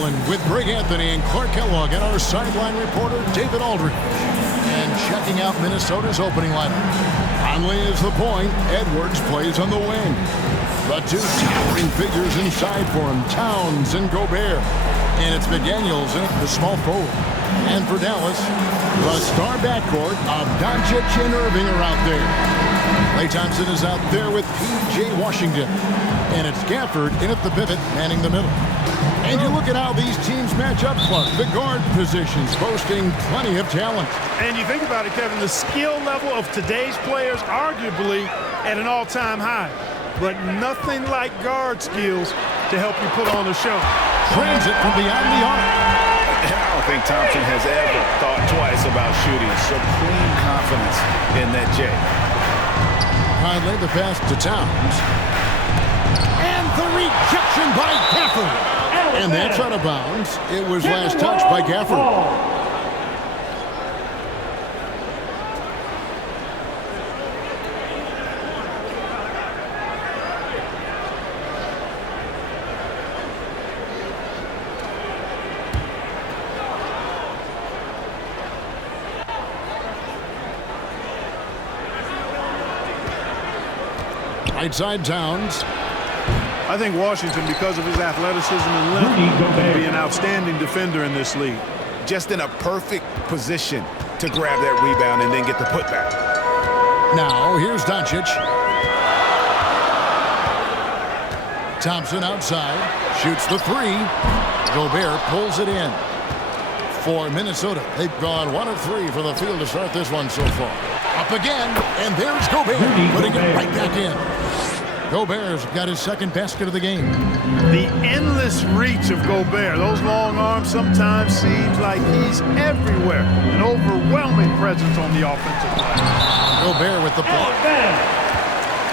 Island with Greg Anthony and Clark Kellogg and our sideline reporter David Aldridge. And checking out Minnesota's opening lineup. Conley is the point. Edwards plays on the wing. The two towering figures inside for him, Towns and Gobert. And it's McDaniels in the small forward. And for Dallas, the star backcourt of Doncic and Irving are out there. Klay Thompson is out there with P.J. Washington. And it's Gafford in at the pivot, manning the middle. And you look at how these teams match up, Clark. The guard positions boasting plenty of talent. And you think about it, Kevin, the skill level of today's players arguably at an all-time high. But nothing like guard skills to help you put on a show. Transit from beyond the arc. I don't think Thompson has ever thought twice about shooting. Supreme confidence in that J. Conley the pass to Towns. And the rejection by Gafford. And that's out of bounds. It was last touched by Gafford. Right side Towns. I think Washington, because of his athleticism and length, will be an outstanding defender in this league. Just in a perfect position to grab that rebound and then get the putback. Now, here's Doncic. Thompson outside. Shoots the three. Gobert pulls it in. For Minnesota, they've gone 1 of 3 for the field to start this one so far. Up again, and there's Gobert, putting it right back in. Gobert's got his second basket of the game. The endless reach of Gobert. Those long arms sometimes seems like he's everywhere. An overwhelming presence on the offensive line. Gobert with the block.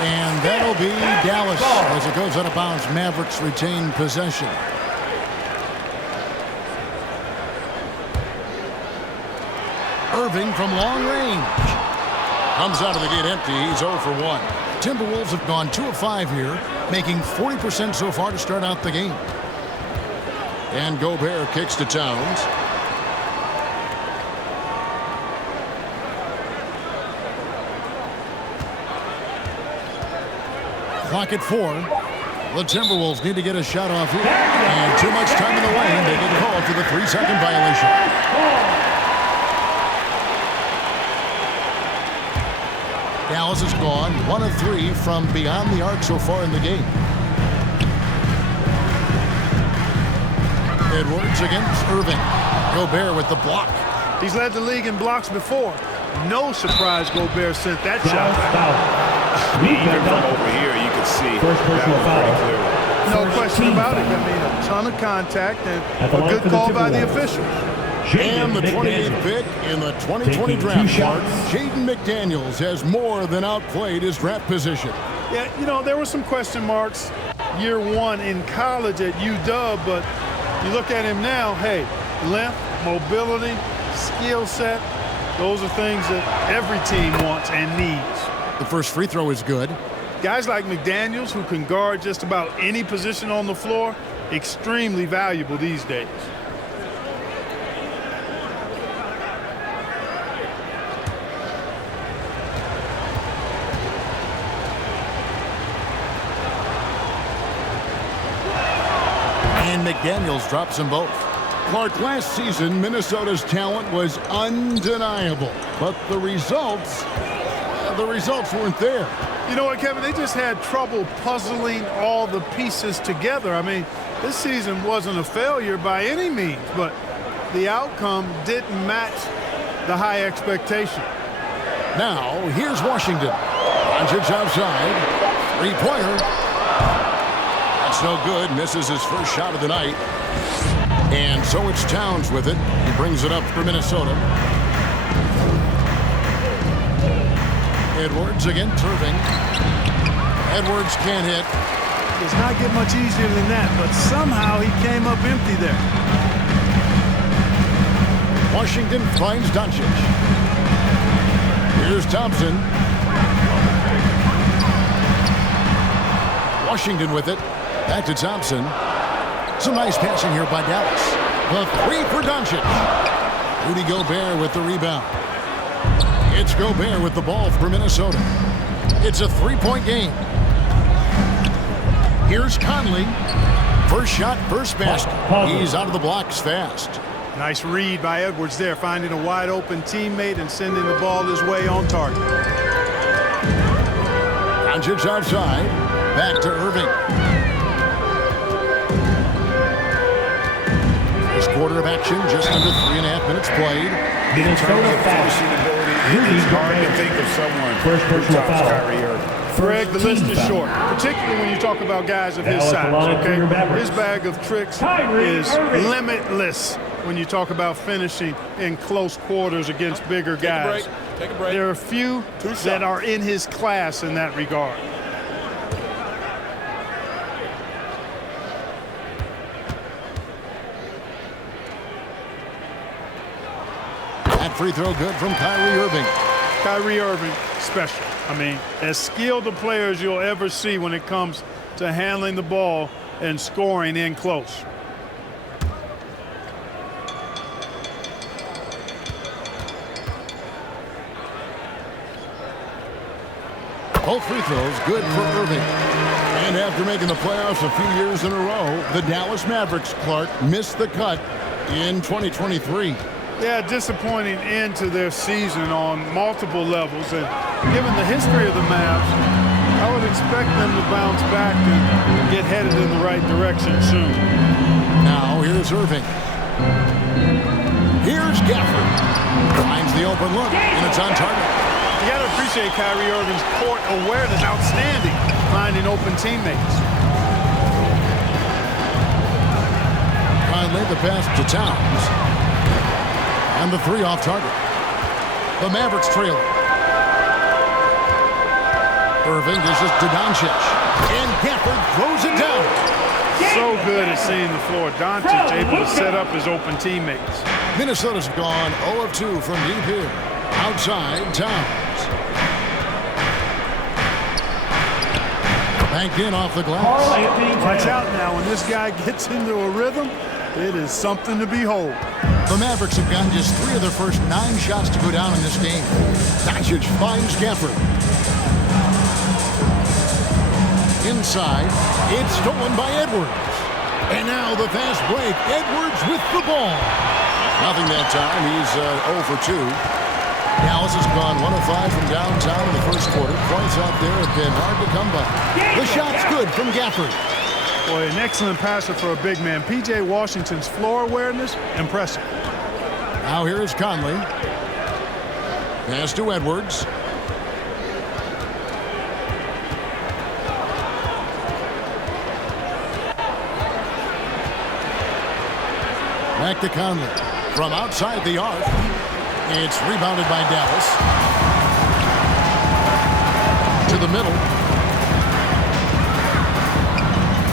And that'll be Dallas as it goes out of bounds. Mavericks retain possession. Irving from long range. Comes out of the gate empty. He's 0 for 1. Timberwolves have gone 2 of 5 here, making 40% so far to start out the game. And Gobert kicks to Towns. Clock at 4. The Timberwolves need to get a shot off here. And too much time in the lane. They get called for the 3-second violation. Dallas is gone 1 of 3 from beyond the arc so far in the game. Edwards against Irving. Gobert with the block. He's led the league in blocks before. No surprise Gobert sent that shot back. Even from over here, you can see that no question about it. I mean, a ton of contact and a good call by the officials. And the 28th pick in the 2020 draft, Mark, Jaden McDaniels has more than outplayed his draft position. Yeah, you know, there were some question marks year 1 in college at UW, but you look at him now, hey, length, mobility, skill set, those are things that every team wants and needs. The first free throw is good. Guys like McDaniels, who can guard just about any position on the floor, extremely valuable these days. McDaniels drops them both. Clark, last season, Minnesota's talent was undeniable, but the results weren't there. You know what, Kevin? They just had trouble puzzling all the pieces together. I mean, this season wasn't a failure by any means, but the outcome didn't match the high expectation. Now, here's Washington. Doncic outside. Three-pointer. That's no good. Misses his first shot of the night. And so it's Towns with it. He brings it up for Minnesota. Edwards against Irving. Edwards can't hit. Does not get much easier than that, but somehow he came up empty there. Washington finds Doncic. Here's Thompson. Washington with it. Back to Thompson. Some nice passing here by Dallas. The three for Doncic. Rudy Gobert with the rebound. It's Gobert with the ball for Minnesota. It's a three-point game. Here's Conley. First shot, first basket. He's out of the blocks fast. Nice read by Edwards there, finding a wide open teammate and sending the ball his way on target. Doncic outside. Back to Irving. First quarter of action, just under 3.5 minutes played. In terms of finishing ability, it's hard to think of someone who tops Kyrie Irving. Greg, the list is short, particularly when you talk about guys of his size, okay? His bag of tricks is limitless when you talk about finishing in close quarters against bigger guys. Take a break. There are a few that are in his class in that regard. That free throw good from Kyrie Irving. Kyrie Irving, special. I mean, as skilled a player as you'll ever see when it comes to handling the ball and scoring in close. Both free throws good for Irving. And after making the playoffs a few years in a row, the Dallas Mavericks, Clark, missed the cut in 2023. Yeah, disappointing end to their season on multiple levels. And given the history of the Mavs, I would expect them to bounce back and get headed in the right direction soon. Now here's Irving. Here's Gafford. Finds the open look, and it's on target. You got to appreciate Kyrie Irving's court awareness, outstanding, finding open teammates. Finally, the pass to Towns. And the three off target. The Mavericks trail. Irving dishes to Doncic. And Gafford throws it down. So good at seeing the floor. Doncic able to set up his open teammates. Minnesota's gone 0 of 2 from deep here. Outside, Towns. Banked in off the glass. Watch out now. When this guy gets into a rhythm, it is something to behold. The Mavericks have gotten just 3 of their first 9 shots to go down in this game. Doncic finds Gafford. Inside, it's stolen by Edwards. And now the fast break. Edwards with the ball. Nothing that time. He's 0 for 2. Dallas has gone 1 of 5 from downtown in the first quarter. Points out there have been hard to come by. The shot's good from Gafford. Boy, an excellent passer for a big man. P.J. Washington's floor awareness, impressive. Now here is Conley. Pass to Edwards. Back to Conley. From outside the arc. It's rebounded by Dallas. To the middle.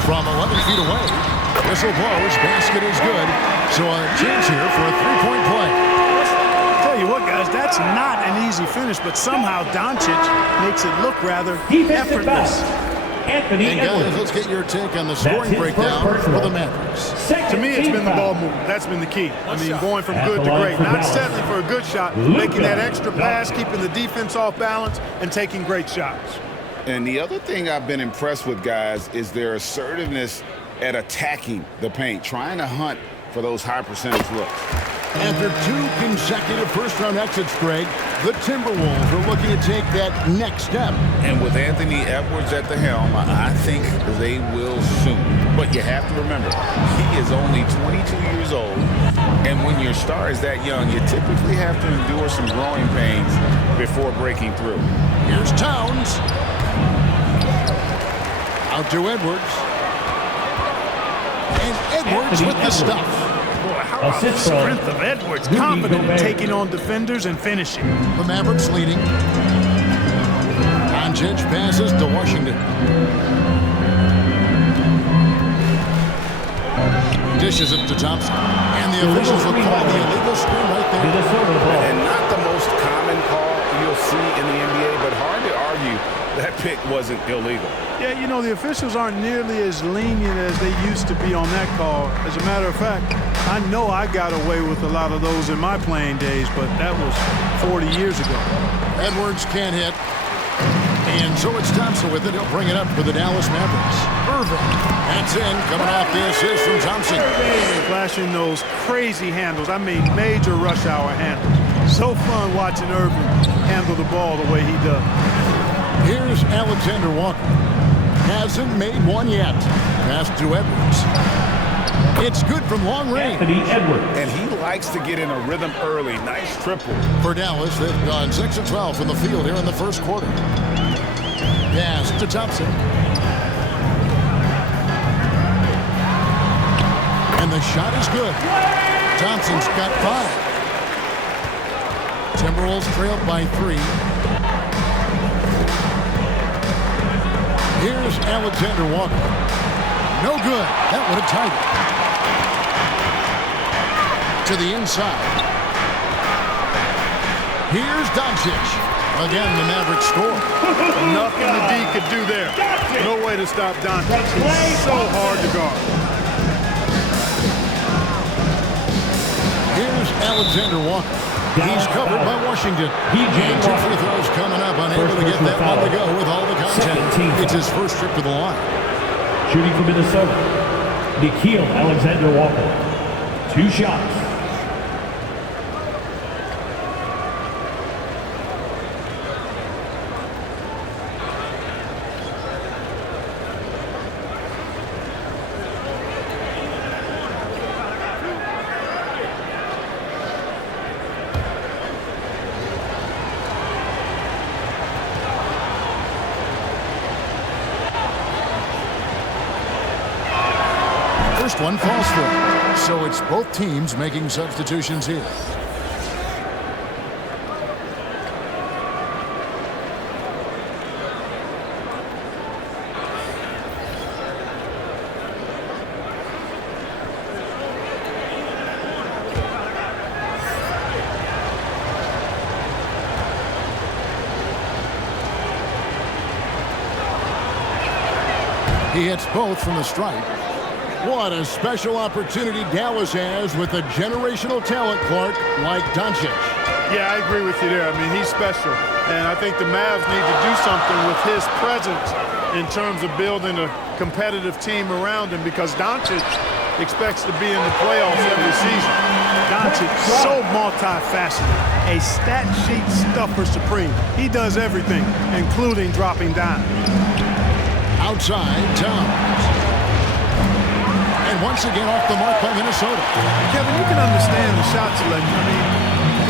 From 11 feet away. Whistle blows. Basket is good. So a chance here for a three-point play. Tell you what, guys, that's not an easy finish, but somehow Doncic makes it look rather effortless. And guys, let's get your take on the scoring breakdown for the Mavericks. To me, it's been the ball movement. That's been the key. I mean, going from good to great. Not settling for a good shot, making that extra pass, keeping the defense off balance, and taking great shots. And the other thing I've been impressed with, guys, is their assertiveness at attacking the paint, trying to hunt for those high percentage looks. After 2 consecutive first-round exits, Greg, the Timberwolves are looking to take that next step. And with Anthony Edwards at the helm, I think they will soon. But you have to remember, he is only 22 years old. And when your star is that young, you typically have to endure some growing pains before breaking through. Here's Towns. Out to Edwards. And Edwards with the stuff. How about the strength of Edwards, confident in taking on defenders and finishing. The Mavericks leading. Doncic passes to Washington. Dishes it to Thompson. And the officials will call the illegal screen right there. And not the most common call you'll see in the NBA, but hard to argue that pick wasn't illegal. Yeah, you know, the officials aren't nearly as lenient as they used to be on that call. As a matter of fact, I know I got away with a lot of those in my playing days, but that was 40 years ago. Edwards can't hit. And so it's Thompson with it. He'll bring it up for the Dallas Mavericks. Irving. That's in. Coming off the assist from Thompson. Flashing those crazy handles. I mean, major rush hour handles. So fun watching Irving handle the ball the way he does. Here's Alexander Walker. Hasn't made one yet. Pass to Edwards. It's good from long range. And he likes to get in a rhythm early. Nice triple. For Dallas, they've gone 6 of 12 from the field here in the first quarter. Pass to Thompson. And the shot is good. Thompson's got 5. Timberwolves trailed by 3. Here's Alexander Walker. No good. That would have tied it. To the inside. Here's Doncic. Again, the Mavericks score. Nothing the D could do there. No way to stop Doncic. He's so hard to guard. Here's Alexander Walker. He's covered by Washington. And 2 free throws coming up, unable to get that one to go with all the content. It's his first trip to the line. Shooting for Minnesota, Nickeil Alexander-Walker. 2 shots. First one falls through. So it's both teams making substitutions here. He hits both from the stripe. What a special opportunity Dallas has with a generational talent, Clark, like Doncic. Yeah, I agree with you there. I mean, he's special. And I think the Mavs need to do something with his presence in terms of building a competitive team around him, because Doncic expects to be in the playoffs every season. Doncic, so multifaceted, a stat sheet stuffer supreme. He does everything, including dropping dimes. Outside, Towns. And once again off the mark by Minnesota. Kevin, you can understand the shot selection. I mean,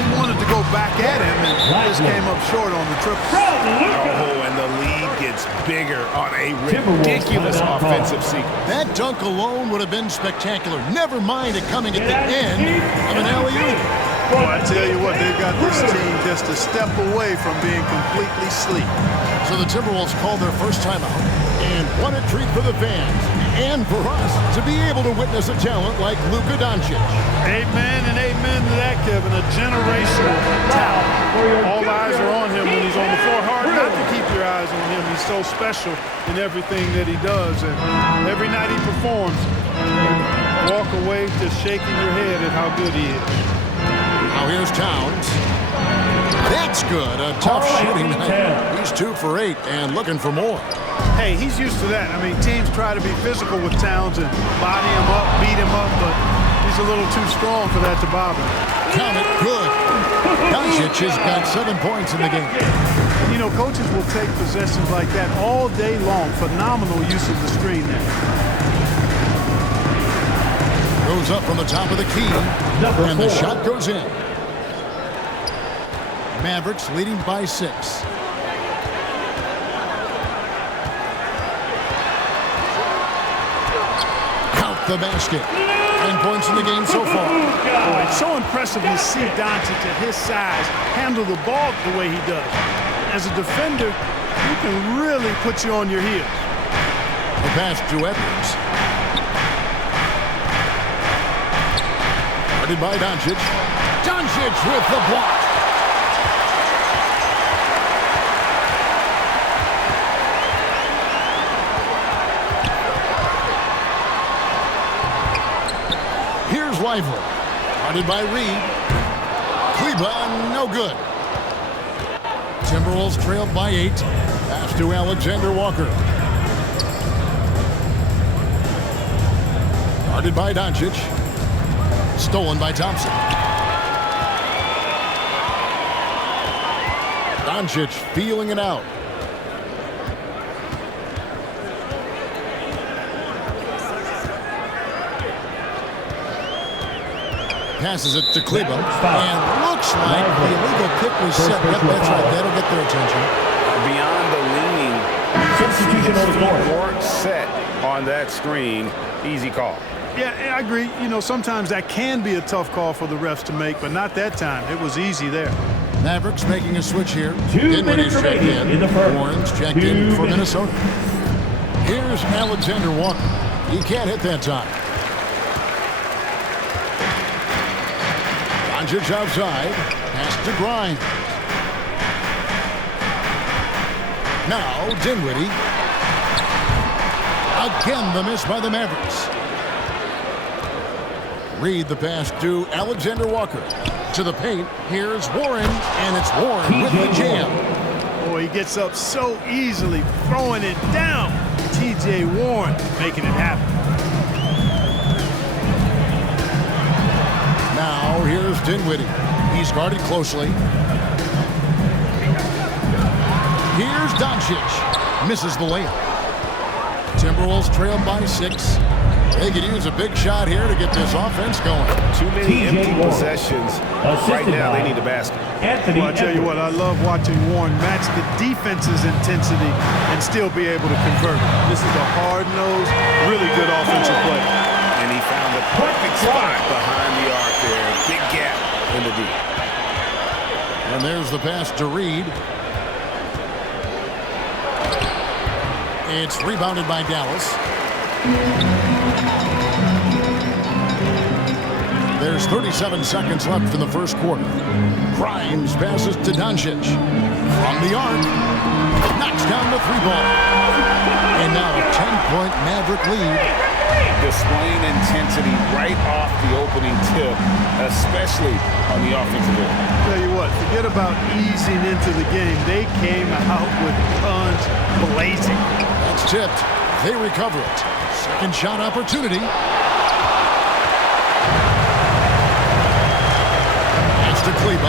he wanted to go back at him, and just came up short on the triple. Oh, and the lead gets bigger on a ridiculous offensive sequence. That dunk alone would have been spectacular. Never mind it coming at the end of an alley-oop. Well, I tell you what, they've got this team just a step away from being completely asleep. So the Timberwolves called their first timeout. And what a treat for the fans and for us to be able to witness a talent like Luka Doncic. Amen and amen to that, Kevin. A generational talent. All eyes are on him when he's on the floor. Hard not to keep your eyes on him. He's so special in everything that he does. And every night he performs, you walk away just shaking your head at how good he is. Now here's Towns. That's good. A tough shooting night. He's 2 for 8 and looking for more. Hey, he's used to that. I mean, teams try to be physical with Towns and body him up, beat him up, but he's a little too strong for that to bother him. Count it. Good. Doncic has got 7 points in the game. You know, coaches will take possessions like that all day long. Phenomenal use of the screen there. Goes up from the top of the key, and the shot goes in. Mavericks leading by 6. Count the basket. 10 points in the game so far. Boy, it's so impressive to see Doncic at his size handle the ball the way he does. As a defender, he can really put you on your heels. The pass to Edwards. Guarded by Doncic. Doncic with the block. rival. Guarded by Reed. Kleba, no good. Timberwolves trailed by 8. Pass to Alexander Walker. Guarded by Doncic. Stolen by Thompson. Doncic feeling it out. Passes it to Kleba, and looks like the illegal pick was set. Yep, that's right. That'll get their attention. Beyond the leaning, Substitution weren't set on that screen. Easy call. Yeah, I agree. You know, sometimes that can be a tough call for the refs to make, but not that time. It was easy there. Mavericks making a switch here. 2 minutes checked remaining in the first. Warren's checked in for Minnesota. Here's Alexander Walker. He can't hit that time. Doncic outside. Pass to Grimes. Now Dinwiddie. Again the miss by the Mavericks. Reed the pass to Alexander Walker. To the paint. Here's Warren. And it's Warren with the jam. Boy, he gets up so easily, throwing it down. T.J. Warren making it happen. Now here's Dinwiddie. He's guarded closely. Here's Doncic. Misses the layup. Timberwolves trail by 6. They could use a big shot here to get this offense going. Too many empty possessions. Right now, they need a basket. Well, I tell you what, I love watching Warren match the defense's intensity and still be able to convert. This is a hard-nosed, really good offensive play. And he found the perfect spot behind the arc there. Big gap in the deep. And there's the pass to Reed. It's rebounded by Dallas. There's 37 seconds left in the first quarter. Grimes passes to Doncic. From the arc. Knocks down the 3-ball. And now a 10-point Maverick lead. Displaying intensity right off the opening tip, especially on the offensive end. Tell you what, forget about easing into the game. They came out with guns blazing. That's tipped. They recover it. Second shot opportunity. That's to Kleba.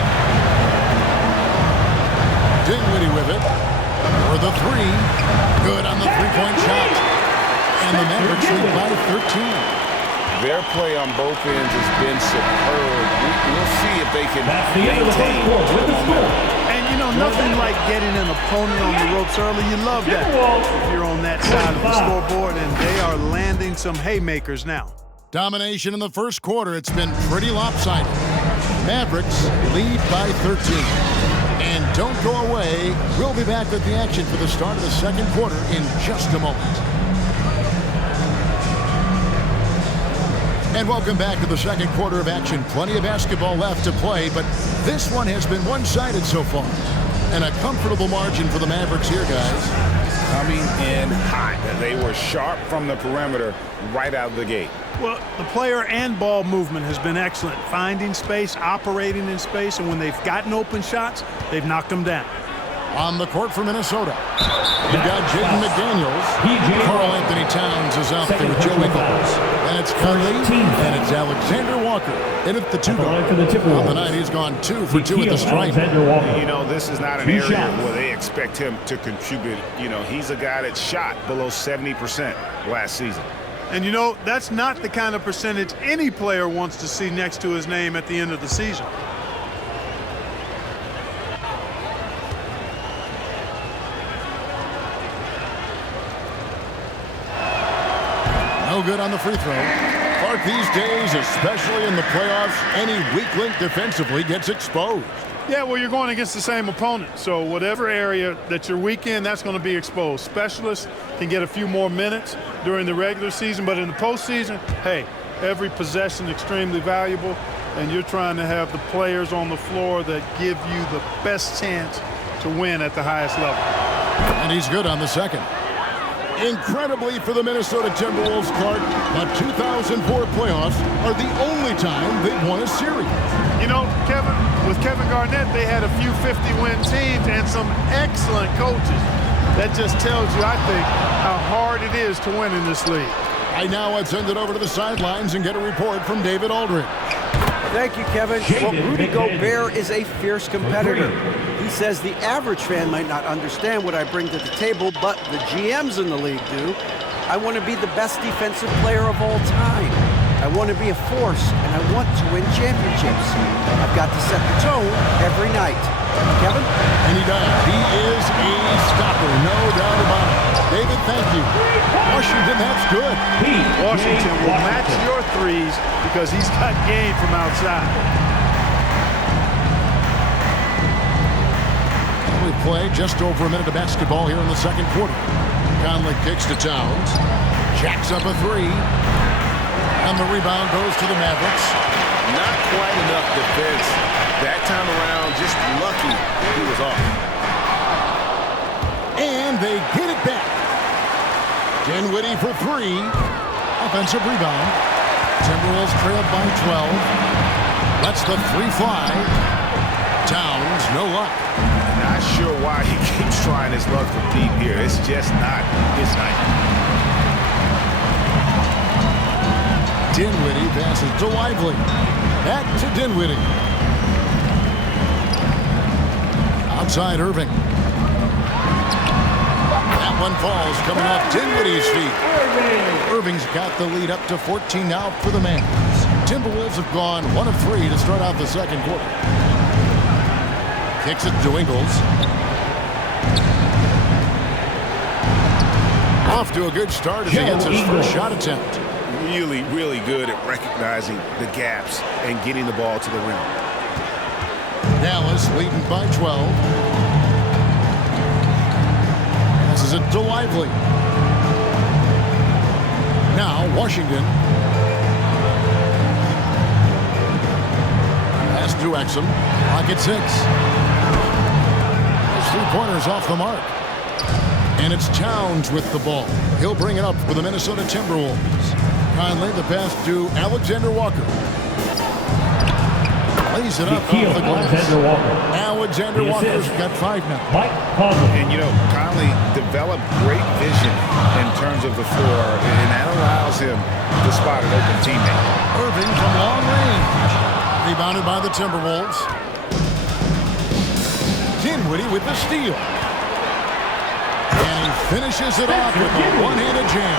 Dinwiddie with it. For the 3. Good on the 3-point shot. And the Mavericks lead by 13. Their play on both ends has been superb. We'll see if they can That's the end of the first quarter with the score. And you know, nothing like getting an opponent on the ropes early. You love that. If you're on that side of the scoreboard, and they are landing some haymakers now. Domination in the first quarter. It's been pretty lopsided. Mavericks lead by 13. And don't go away. We'll be back with the action for the start of the second quarter in just a moment. And welcome back to the second quarter of action. Plenty of basketball left to play, but this one has been one-sided so far. And a comfortable margin for the Mavericks here, guys. Coming in hot. They were sharp from the perimeter right out of the gate. Well, the player and ball movement has been excellent. Finding space, operating in space, and when they've gotten open shots, they've knocked them down. On the court for Minnesota, you've got Jaden McDaniels. Karl Anthony Towns is out there with Joe Ingles. And it's Conley, and it's Alexander Walker in at the 2 guard. On the night, he's gone 2 for 2 at the stripe. You know, this is not an area where they expect him to contribute. You know, he's a guy that shot below 70% last season. And you know, that's not the kind of percentage any player wants to see next to his name at the end of the season. No good on the free throw. Clark, these days, especially in the playoffs, any weak link defensively gets exposed. Yeah, well, you're going against the same opponent. So whatever area that you're weak in, that's going to be exposed. Specialists can get a few more minutes during the regular season, but in the postseason, hey, every possession extremely valuable, and you're trying to have the players on the floor that give you the best chance to win at the highest level. And he's good on the second. Incredibly for the Minnesota Timberwolves, Clark, the 2004 playoffs are the only time they've won a series. You know, Kevin, with Kevin Garnett, they had a few 50-win teams and some excellent coaches. That just tells you, I think, how hard it is to win in this league. Right now, let's send it over to the sidelines and get a report from David Aldridge. Thank you, Kevin. Well, Rudy Gobert is a fierce competitor. He says the average fan might not understand what I bring to the table, but the GMs in the league do. I want to be the best defensive player of all time. I want to be a force, and I want to win championships. I've got to set the tone every night. Kevin? And he does. He is a stopper, no doubt about it. David, thank you. Washington, that's good. Washington will match your threes because he's got game from outside. We play just over a minute of basketball here in the second quarter. Conley kicks to Towns. Jacks up a three. And the rebound goes to the Mavericks. Not quite enough defense. That time around, just lucky he was off. And they get it back. Dinwiddie for three. Offensive rebound. Timberwolves trailed by 12. Lets the three fly. Towns, no luck. Not sure why he keeps trying his luck for deep here. It's just not his night. Dinwiddie passes to Lively. Back to Dinwiddie. Outside Irving. That one falls coming off Dinwiddie's feet. Irving's got the lead up to 14 now for the Mavs. Timberwolves have gone 1 of 3 to start out the second quarter. Kicks it to Ingles. Off to a good start as he gets his first shot attempt. Really, really good at recognizing the gaps and getting the ball to the rim. Dallas leading by 12. Passes it to Lively. Now Washington. Pass to Exum. Clock at 6. Those 3 pointers off the mark. And it's Towns with the ball. He'll bring it up for the Minnesota Timberwolves. Conley, the pass to Alexander Walker. Lays it up off the glass. Alexander Walker's got 5 now. And, you know, Conley developed great vision in terms of the floor, and that allows him to spot an open teammate. Irving from long range. Rebounded by the Timberwolves. Dinwiddie with the steal. And he finishes it off with a one-handed jam.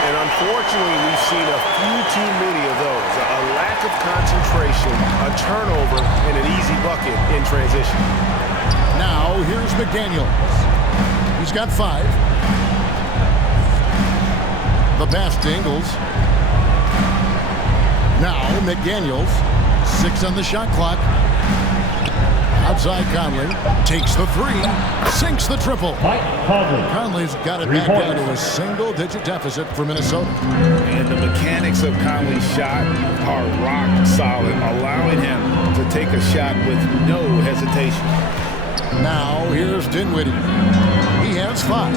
And unfortunately, we've seen a few too many of those. A lack of concentration, a turnover, and an easy bucket in transition. Now, here's McDaniels. He's got 5. The pass to Ingles. Now, McDaniels. 6 on the shot clock. Outside Conley. Takes the 3. Sinks the triple. Conley's got it back down to a single-digit deficit for Minnesota. And the mechanics of Conley's shot are rock solid, allowing him to take a shot with no hesitation. Now, here's Dinwiddie. He has 5.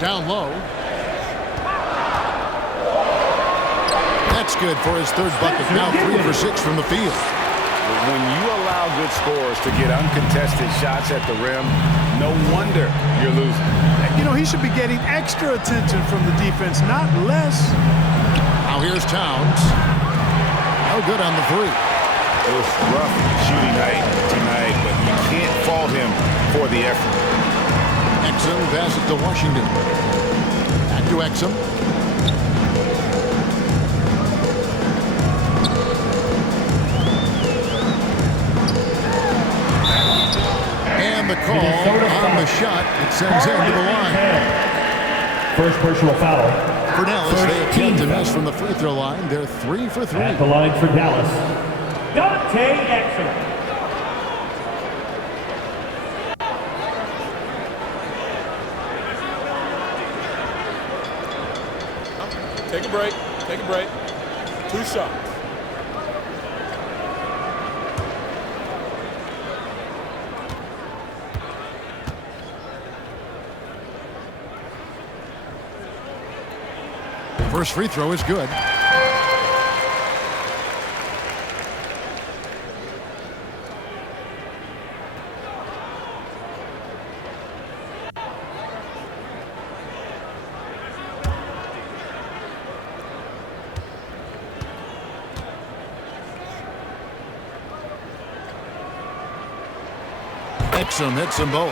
Down low. That's good for his 3rd bucket. Now 3 for 6 from the field. When you allow good scorers to get uncontested shots at the rim, no wonder you're losing. You know, he should be getting extra attention from the defense, not less. Now here's Towns. No good on the 3. It was rough shooting night tonight, but you can't fault him for the effort. Exum passes to Washington. Back to Exum. And the call on the shot, it sends him to the line. First personal foul. For Dallas, they attempt to miss from the free throw line. They're 3 for 3. At the line for Dallas, Dante Exum. Take a break. Take a break. 2 shots. First free throw is good. Exum hits them both.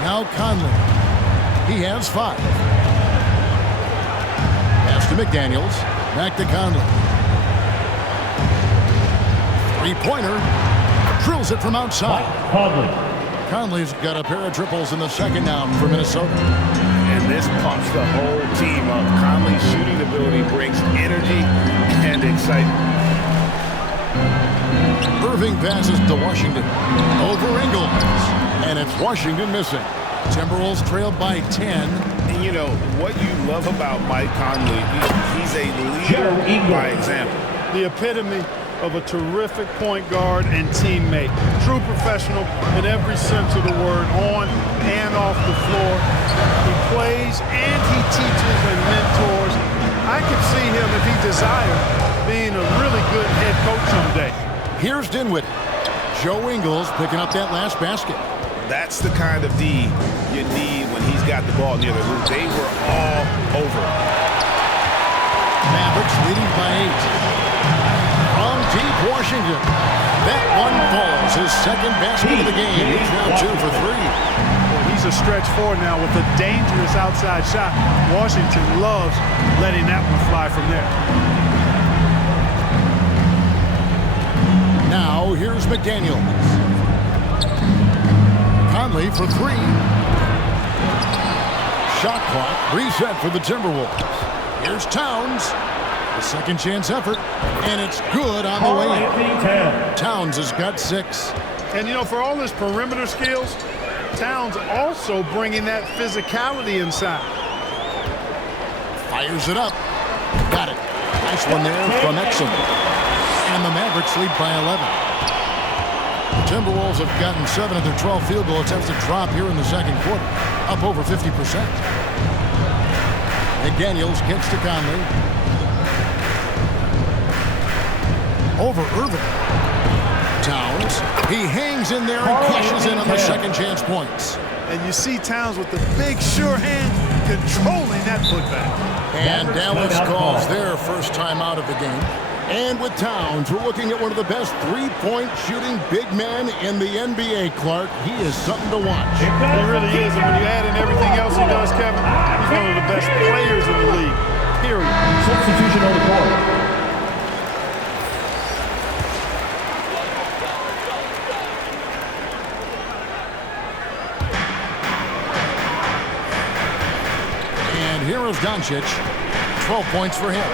Now Conley. He has 5. Pass to McDaniels. Back to Conley. Three-pointer. Drills it from outside. Conley's got a pair of triples in the second down for Minnesota. And this pumps the whole team up. Conley's shooting ability brings energy and excitement. Irving passes to Washington. Over Ingles. And it's Washington missing. Timberwolves trailed by 10. And you know, what you love about Mike Conley, he's a leader by example. The epitome of a terrific point guard and teammate. True professional in every sense of the word, on and off the floor. He plays and he teaches and mentors. I could see him, if he desired, being a really good head coach someday. Here's Dinwiddie. Joe Ingles picking up that last basket. That's the kind of D you need when he's got the ball near the hoop. They were all over. Mavericks leading by 8. From deep Washington. That one falls. His second basket of the game. He's now 2 for 3. Well, he's a stretch forward now with a dangerous outside shot. Washington loves letting that one fly from there. Now here's McDaniels. Conley for 3. Shot clock reset for the Timberwolves. Here's Towns. The second chance effort. And it's good on the way in. Towns has got 6. And, you know, for all his perimeter skills, Towns also bringing that physicality inside. Fires it up. Got it. Nice one there from Exum. And the Mavericks lead by 11. The Timberwolves have gotten 7 of their 12 field goal attempts to drop here in the second quarter, up over 50%. McDaniels kicks to Conley. Over Irving. Towns. He hangs in there and cashes in on the second chance points. And you see Towns with the big sure hand controlling that putback. And Dallas calls their first time out of the game. And with Towns, we're looking at one of the best three-point shooting big men in the NBA, Clark. He is something to watch. He really is. And when you add in everything else he does, Kevin, he's one of the best players in the league, period. Substitution on the court. And here is Doncic. 12 points for him.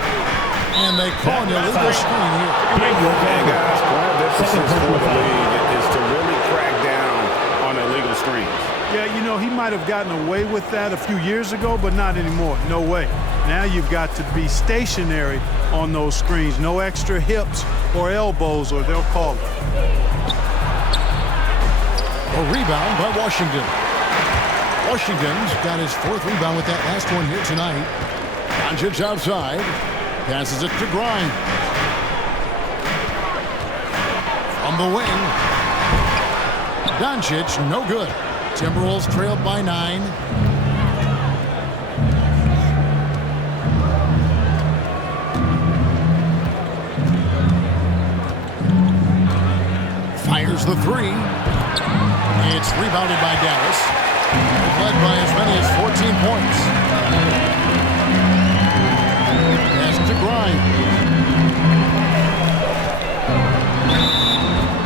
And they call an illegal screen here. And guys, one of the emphasis for the league is to really crack down on illegal screens. Yeah, you know, he might have gotten away with that a few years ago, but not anymore. No way. Now you've got to be stationary on those screens. No extra hips or elbows, or they'll call it. A rebound by Washington. Washington's got his 4th rebound with that last one here tonight. Doncic outside. Passes it to Grimes. From the wing. Doncic, no good. Timberwolves trailed by 9. Fires the 3. It's rebounded by Dallas. Led by as many as 14 points. To Grimes.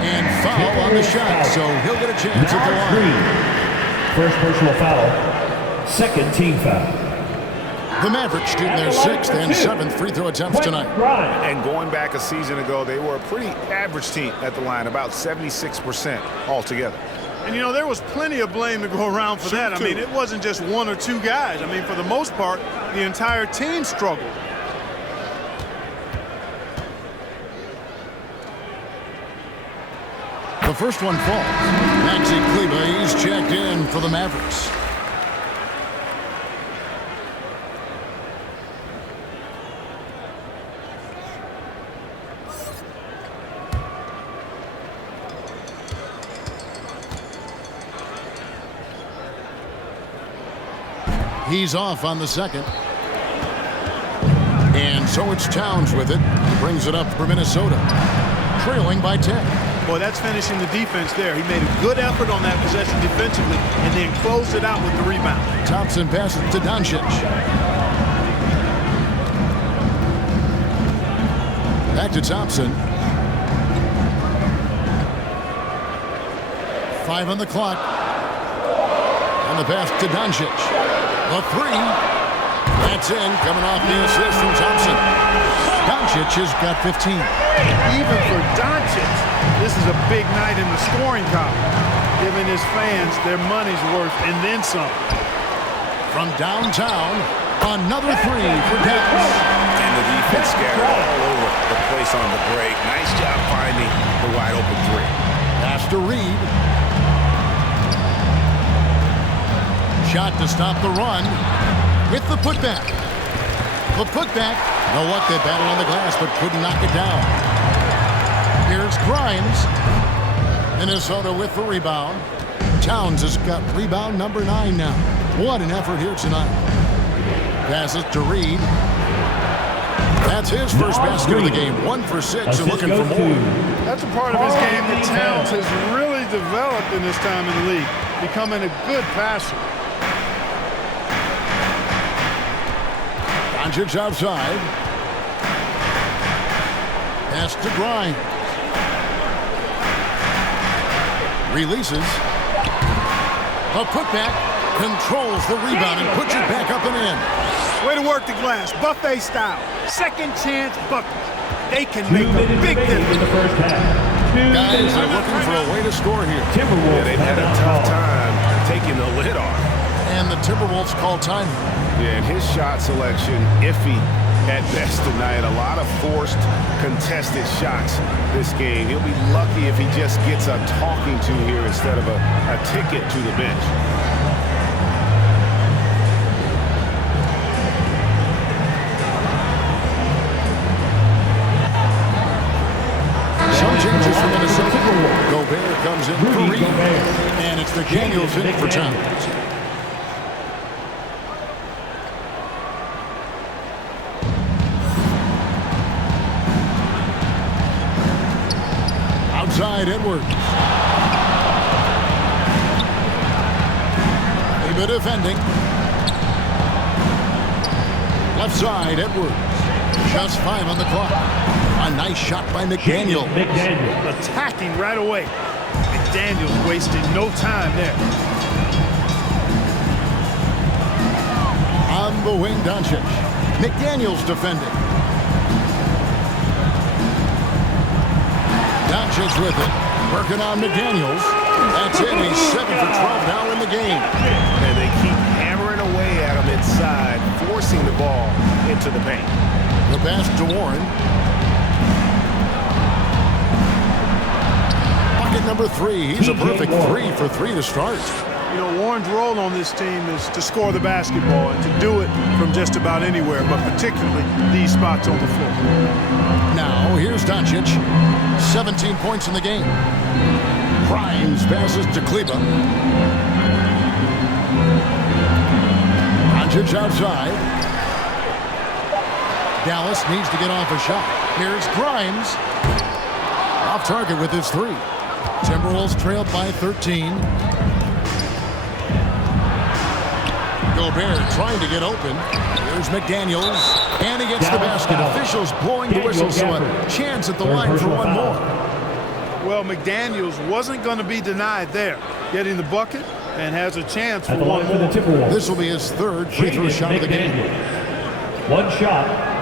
And foul on the shot, so he'll get a chance at the line. First personal foul. Second team foul. The Mavericks shooting their 6th and 7th free throw attempts tonight. And going back a season ago, they were a pretty average team at the line, about 76% altogether. And, you know, there was plenty of blame to go around for that. I mean, it wasn't just 1 or 2 guys. I mean, for the most part, the entire team struggled. The first one falls. Maxi Kleber, he's checked in for the Mavericks. He's off on the second. And so it's Towns with it. He brings it up for Minnesota, trailing by 10. Boy, that's finishing the defense there. He made a good effort on that possession defensively and then closed it out with the rebound. Thompson passes to Doncic. Back to Thompson. 5 on the clock. And the pass to Doncic. The three. That's in. Coming off the assist from Thompson. Doncic has got 15. Even for Doncic, this is a big night in the scoring column, giving his fans their money's worth and then some. From downtown, another three for Dallas. And the defense scattered all over the place on the break. Nice job finding the wide open three. Pass to Reed. Shot to stop the run with the putback. The putback. No luck, they battled on the glass but couldn't knock it down. Here's Grimes. Minnesota with the rebound. Towns has got rebound number 9 now. What an effort here tonight. Passes to Reed. That's his first basket of the game. 1 for 6 and looking for more. That's a part of his game that Towns has really developed in this time in the league, becoming a good passer. Doncic outside. Pass to Grimes. Releases. A putback. Controls the rebound and puts it back up and in. Way to work the glass. Buffet style. Second chance buckets. They can make a big difference. In the first half. Guys are looking for a way to score here. Timberwolves. They've had a tough time taking the lid off. And the Timberwolves call time. Yeah, and his shot selection, iffy at best tonight. A lot of forced, contested shots this game. He'll be lucky if he just gets a talking to here instead of a ticket to the bench. Some changes for Minnesota. Gobert comes in for Reed. And it's McDaniels in for Towns. Outside Edwards. Leba defending. Left side Edwards. Just 5 on the clock. A nice shot by McDaniel. Attacking right away. McDaniels wasting no time there. On the wing, Doncic. McDaniels defending. Doncic with it. Working on McDaniels. That's it. He's 7 for 12 now in the game. And they keep hammering away at him inside, forcing the ball into the paint. The pass to Warren. Bucket number 3. He's a perfect 3 for 3 to start. You know, Warren's role on this team is to score the basketball and to do it from just about anywhere, but particularly these spots on the floor. Now, here's Doncic. 17 points in the game. Grimes passes to Kleba. Doncic outside. Dallas needs to get off a shot. Here's Grimes. Off target with his 3. Timberwolves trailed by 13. Gobert trying to get open. Here's McDaniels. And he gets the basket. Officials blowing the whistle, so a chance at the line for one more. Well, McDaniels wasn't going to be denied there. Getting the bucket and has a chance for one more. This will be his 3rd free throw shot of the game. One shot.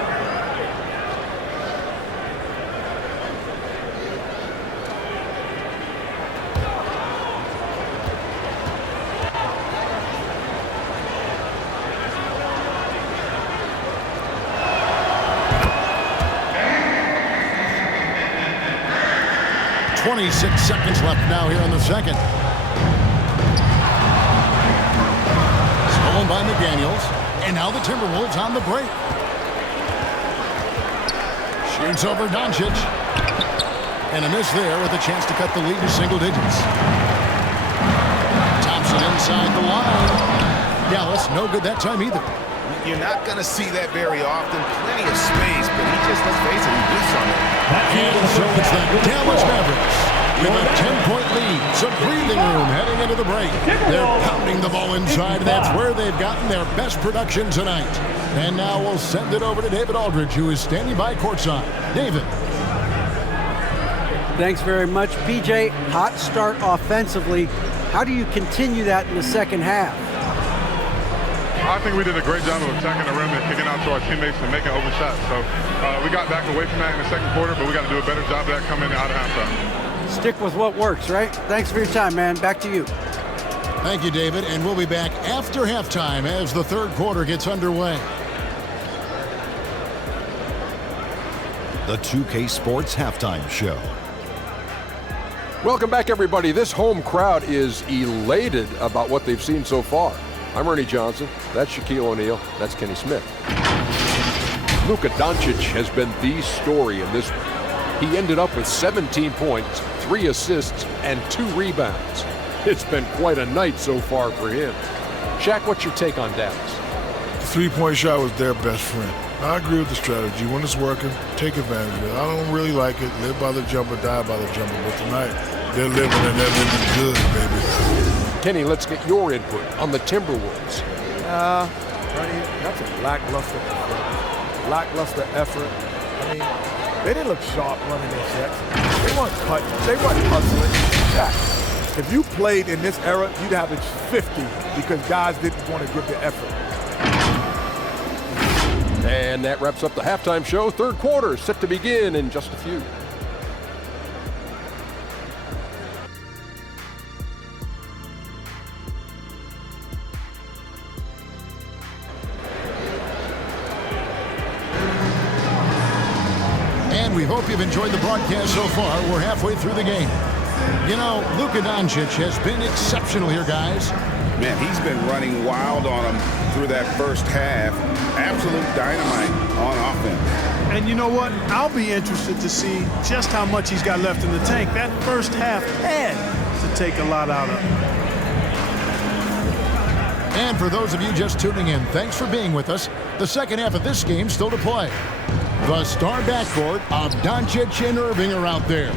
.26 seconds left now here in the second. Stolen by McDaniels. And now the Timberwolves on the break. Shoots over Doncic. And a miss there with a chance to cut the lead to single digits. Thompson inside the line. Dallas, no good that time either. You're not going to see that very often. Plenty of space, but he just, let's face it, he bleeds on it. And so it's the Dallas Mavericks with a 10-point lead. Some breathing room heading into the break. They're pounding the ball inside, and that's where they've gotten their best production tonight. And now we'll send it over to David Aldridge, who is standing by courtside. David. Thanks very much, PJ. Hot start offensively. How do you continue that in the second half? I think we did a great job of attacking the rim and kicking out to our teammates and making open shots. So we got back away from that in the second quarter, but we got to do a better job of that coming out of halftime. Stick with what works, right? Thanks for your time, man. Back to you. Thank you, David. And we'll be back after halftime as the third quarter gets underway. The 2K Sports Halftime Show. Welcome back, everybody. This home crowd is elated about what they've seen so far. I'm Ernie Johnson. That's Shaquille O'Neal. That's Kenny Smith. Luka Doncic has been the story in this one. He ended up with 17 points, 3 assists, and 2 rebounds. It's been quite a night so far for him. Shaq, what's your take on Dallas? The three-point shot was their best friend. I agree with the strategy. When it's working, take advantage of it. I don't really like it. Live by the jumper, die by the jumper. But tonight, they're living and they're living good, baby. Kenny, let's get your input on the Timberwolves. That's a lackluster performance. Lackluster effort. I mean, they didn't look sharp running their sets. They weren't cutting. They weren't hustling. Shaq, if you played in this era, you'd average 50 because guys didn't want to give the effort. And that wraps up the halftime show. Third quarter set to begin in just a few. And we hope you've enjoyed the broadcast so far. We're halfway through the game. You know, Luka Doncic has been exceptional here, guys. Man, he's been running wild on them through that first half. Absolute dynamite on offense. And you know what? I'll be interested to see just how much he's got left in the tank. That first half had to take a lot out of him. And for those of you just tuning in, thanks for being with us. The second half of this game still to play. The star backcourt of Doncic and Irving are out there.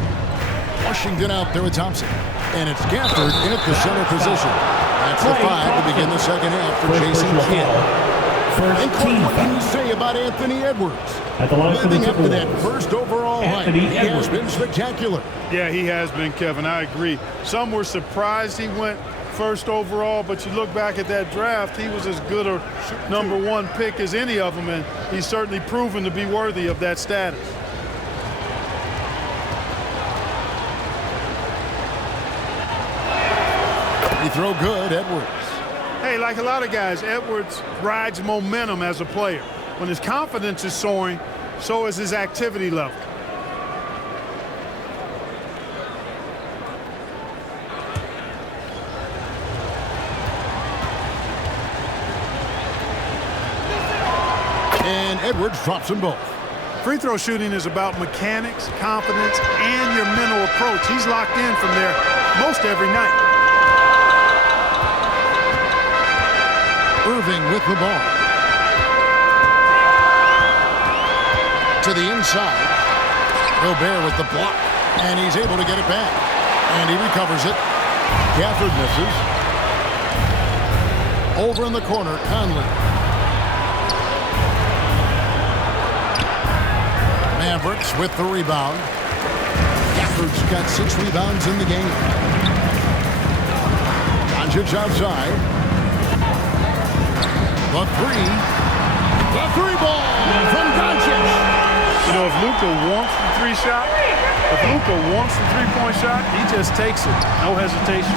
Washington out there with Thompson. And it's Gafford in at the center position. That's the 5 to begin the second half for Jason Kidd. And Court, what can you say about Anthony Edwards? Living up to that first overall hype, he has been spectacular. Yeah, he has been, Kevin. I agree. Some were surprised he went first overall, but you look back at that draft, he was as good a number 1 pick as any of them, and he's certainly proven to be worthy of that status. He throw good, Edwards. Hey, like a lot of guys, Edwards rides momentum as a player. When his confidence is soaring, so is his activity level. And Edwards drops them both. Free throw shooting is about mechanics, confidence, and your mental approach. He's locked in from there most every night. Irving with the ball. To the inside. Gobert with the block. And he's able to get it back. And he recovers it. Gafford misses. Over in the corner, Conley. Mavericks with the rebound. Gafford's got 6 rebounds in the game. Doncic outside. The 3 ball from Doncic. You know, if Luka wants the 3-shot, if Luka wants the 3-point shot, he just takes it. No hesitation.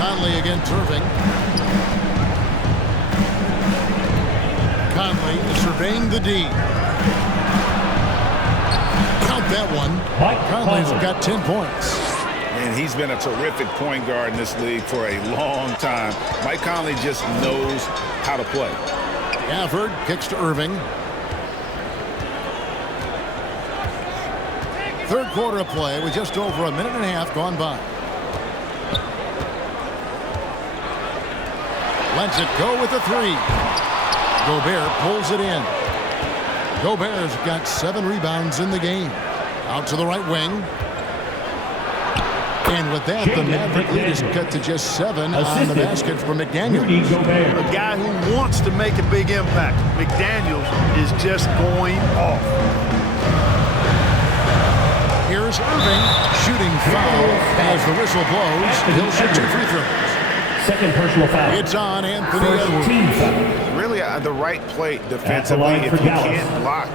Conley against Irving. Conley is surveying the D. Count that one. Conley's got 10 points. And he's been a terrific point guard in this league for a long time. Mike Conley just knows how to play. Gafford kicks to Irving. Third quarter of play with just over a minute and a half gone by. Lets it go with a three. Gobert pulls it in. Gobert's got 7 rebounds in the game. Out to the right wing. And with that, the Maverick lead is cut to just 7 on the basket for McDaniels. A guy who wants to make a big impact. McDaniels is just going off. Here's Irving, shooting foul as the whistle blows. He'll shoot 2 free throws. Second personal foul. It's on Anthony Edwards. Really the right play defensively. If you can't block,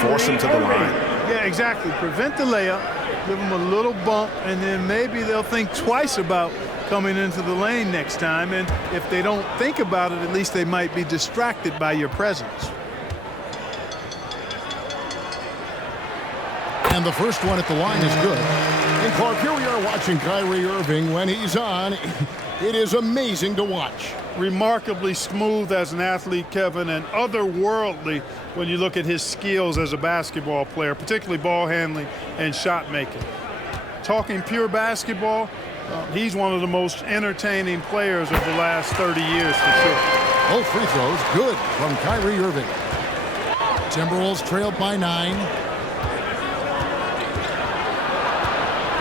force him to the line. Yeah, exactly. Prevent the layup, give them a little bump, and then maybe they'll think twice about coming into the lane next time. And if they don't think about it, at least they might be distracted by your presence. And the first one at the line is good. And Clark, here we are watching Kyrie Irving. When he's on, it is amazing to watch. Remarkably smooth as an athlete, Kevin, and otherworldly when you look at his skills as a basketball player, particularly ball handling and shot making. Talking pure basketball, he's one of the most entertaining players of the last 30 years for sure. Both free throws good from Kyrie Irving. Timberwolves trailed by 9.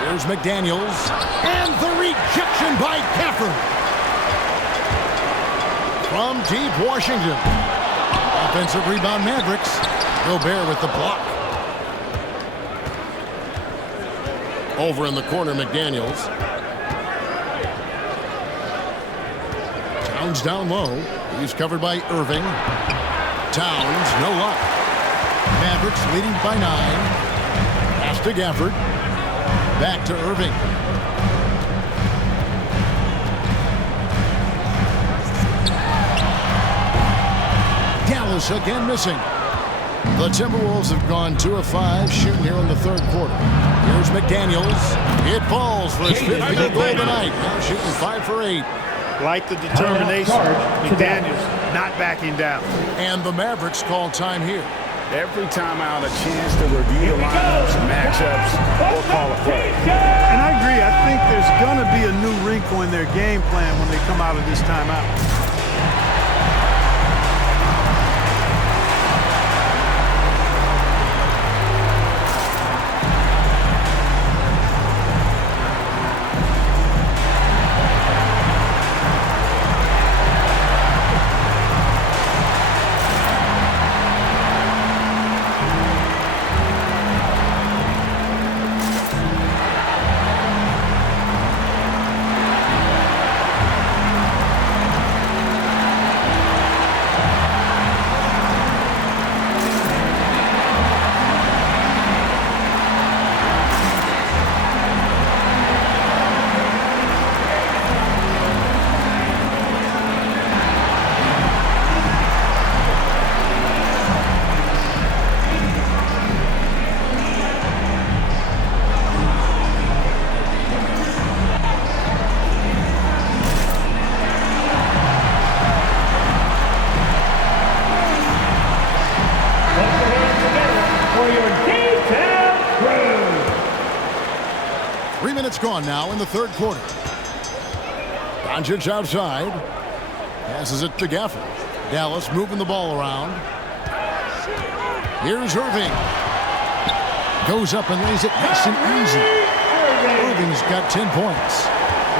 Here's McDaniels, and the rejection by Gafford. From deep Washington. Offensive rebound Mavericks. Gobert with the block. Over in the corner, McDaniels. Towns down low. He's covered by Irving. Towns, no luck. Mavericks leading by 9. Pass to Gafford. Back to Irving. Dallas again missing. The Timberwolves have gone 2 of 5 shooting here in the third quarter. Here's McDaniels. It falls for his 5th field goal tonight. Now shooting 5 for 8. Like the determination. McDaniels not backing down. And the Mavericks call time here. Every time out, a chance to review lineups, matchups, or call a play. And I agree. I think there's going to be a new wrinkle in their game plan when they come out of this timeout. Gone now in the third quarter. Doncic outside. Passes it to Gafford. Dallas moving the ball around. Here's Irving. Goes up and lays it nice and easy. Irving's got 10 points.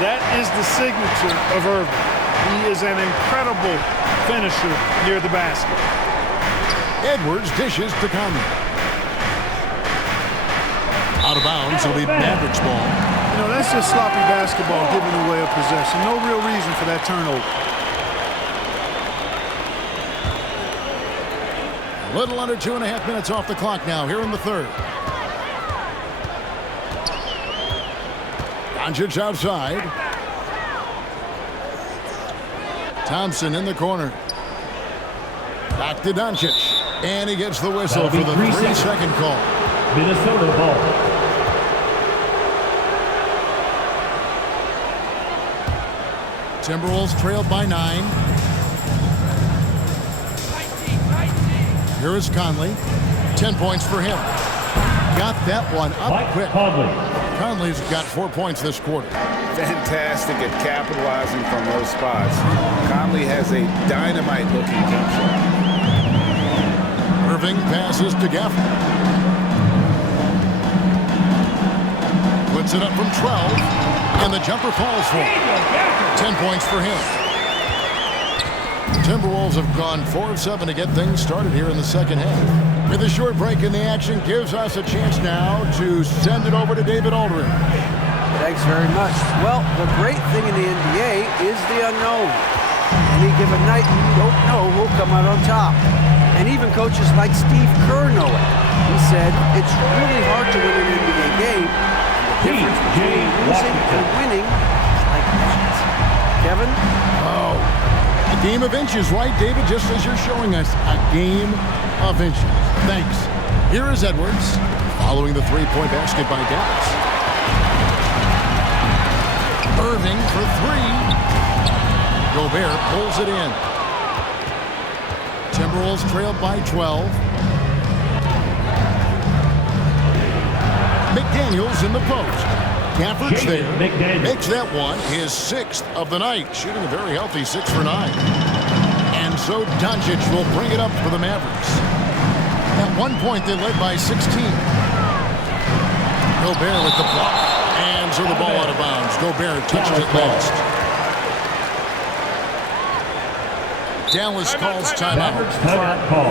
That is the signature of Irving. He is an incredible finisher near the basket. Edwards dishes to Conley. Out of bounds, it'll be Mavericks ball. You know, that's just sloppy basketball giving away a possession. No real reason for that turnover. A little under 2.5 minutes off the clock now here in the third. Doncic outside. Thompson in the corner. Back to Doncic. And he gets the whistle for the 3-second call. Minnesota ball. Timberwolves trailed by 9. Here is Conley. 10 points for him. Got that one up quick. Conley's got 4 points this quarter. Fantastic at capitalizing from those spots. Conley has a dynamite-looking jump shot. Irving passes to Gafford. Puts it up from 12, and the jumper falls for him. 10 points for him. The Timberwolves have gone 4 of 7 to get things started here in the second half. With a short break in the action gives us a chance now to send it over to David Aldridge. Thanks very much. Well, the great thing in the NBA is the unknown. Any given night, you don't know who'll come out on top. And even coaches like Steve Kerr know it. He said it's really hard to win an NBA game. And the difference between losing and winning is like that. Kevin? Oh, a game of inches, right, David? Just as you're showing us, a game of inches. Thanks. Here is Edwards, following the three-point basket by Dallas. Irving for 3. Gobert pulls it in. Timberwolves trailed by 12. McDaniels in the post. Gafford's there. Makes that one his 6th of the night, shooting a very healthy 6 for 9. And so Doncic will bring it up for the Mavericks. At one point, they led by 16. Gobert with the block. And so the ball out of bounds. Gobert touched it last. Dallas calls timeout.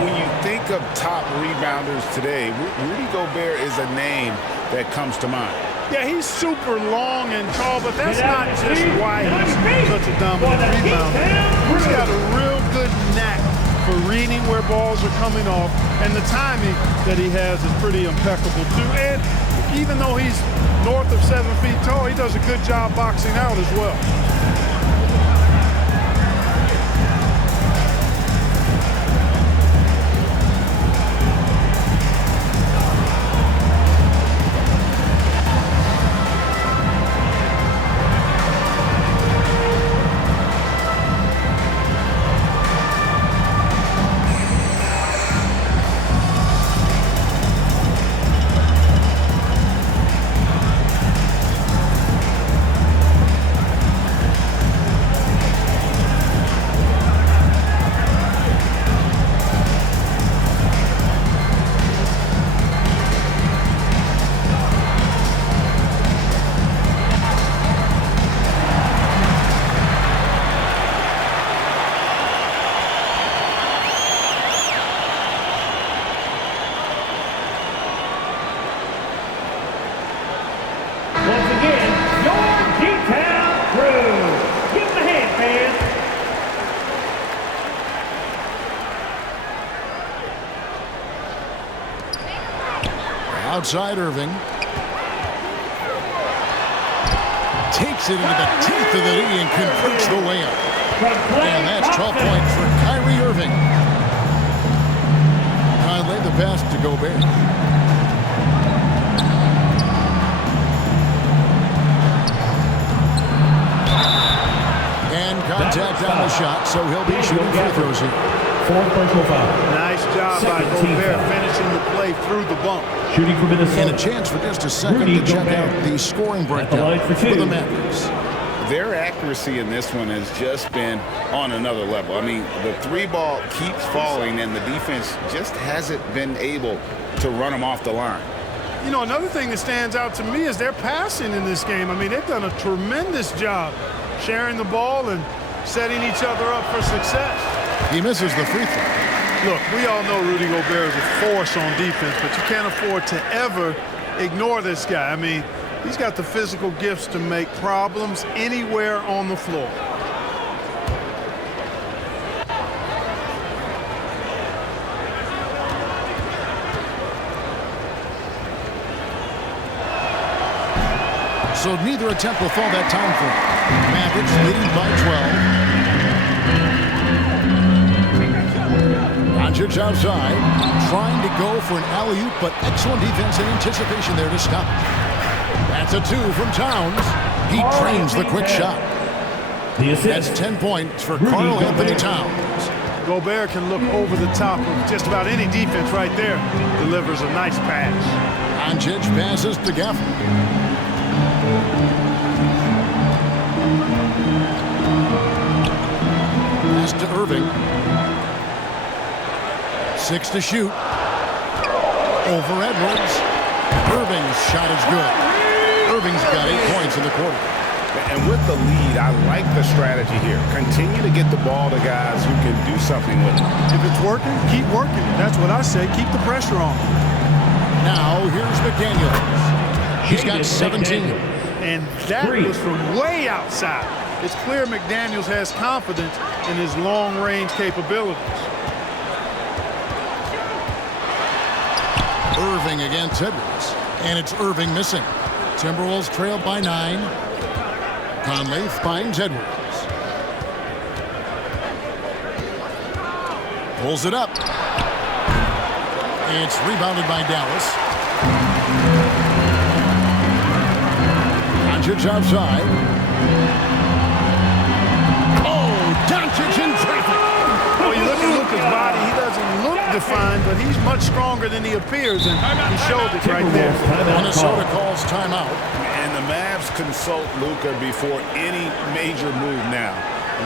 When you think of top rebounders today, Rudy Gobert is a name that comes to mind. Yeah, he's super long and tall, but that's not just why he's such a dominant rebounder. He's got a real good knack for reading where balls are coming off, and the timing that he has is pretty impeccable too. And even though he's north of 7 feet tall, he does a good job boxing out as well. Outside Irving. Takes it into the teeth of the knee and converts the layup. And that's 12 points for Kyrie Irving. Conley the pass to Gobert. And contact on the shot, so he'll be shooting free throws here. Fourth personal foul. Nice job by Gobert finishing the play through the bump. Shooting for Minnesota. And a chance for just a second to check out the scoring breakdown for the Mavericks. Their accuracy in this one has just been on another level. I mean, the 3-ball keeps falling, and the defense just hasn't been able to run them off the line. You know, another thing that stands out to me is their passing in this game. I mean, they've done a tremendous job sharing the ball and setting each other up for success. He misses the free throw. Look, we all know Rudy Gobert is a force on defense, but you can't afford to ever ignore this guy. I mean, he's got the physical gifts to make problems anywhere on the floor. So neither attempt will fall that time for him. Mavericks leading by 12. Doncic outside, trying to go for an alley-oop, but excellent defense and anticipation there to stop it. That's a 2 from Towns. He trains the quick shot. That's 10 points for Karl Anthony Towns. Gobert can look over the top of just about any defense right there. Delivers a nice pass. Doncic passes to Gafford. Pass to Irving. 6 to shoot. Over Edwards. Irving's shot is good. Irving's got 8 points in the quarter. And with the lead, I like the strategy here. Continue to get the ball to guys who can do something with it. If it's working, keep working it. That's what I say. Keep the pressure on. Now, here's McDaniels. He's got 17. And that was from way outside. It's clear McDaniels has confidence in his long-range capabilities. Irving against Edwards. And it's Irving missing. Timberwolves trailed by 9. Conley finds Edwards. Pulls it up. It's rebounded by Dallas. Doncic outside. Oh, Doncic in traffic. Well, you look at Luka's body, he doesn't look defined, but he's much stronger than he appears, and he showed it right there. Minnesota calls timeout. And the Mavs consult Luka before any major move now.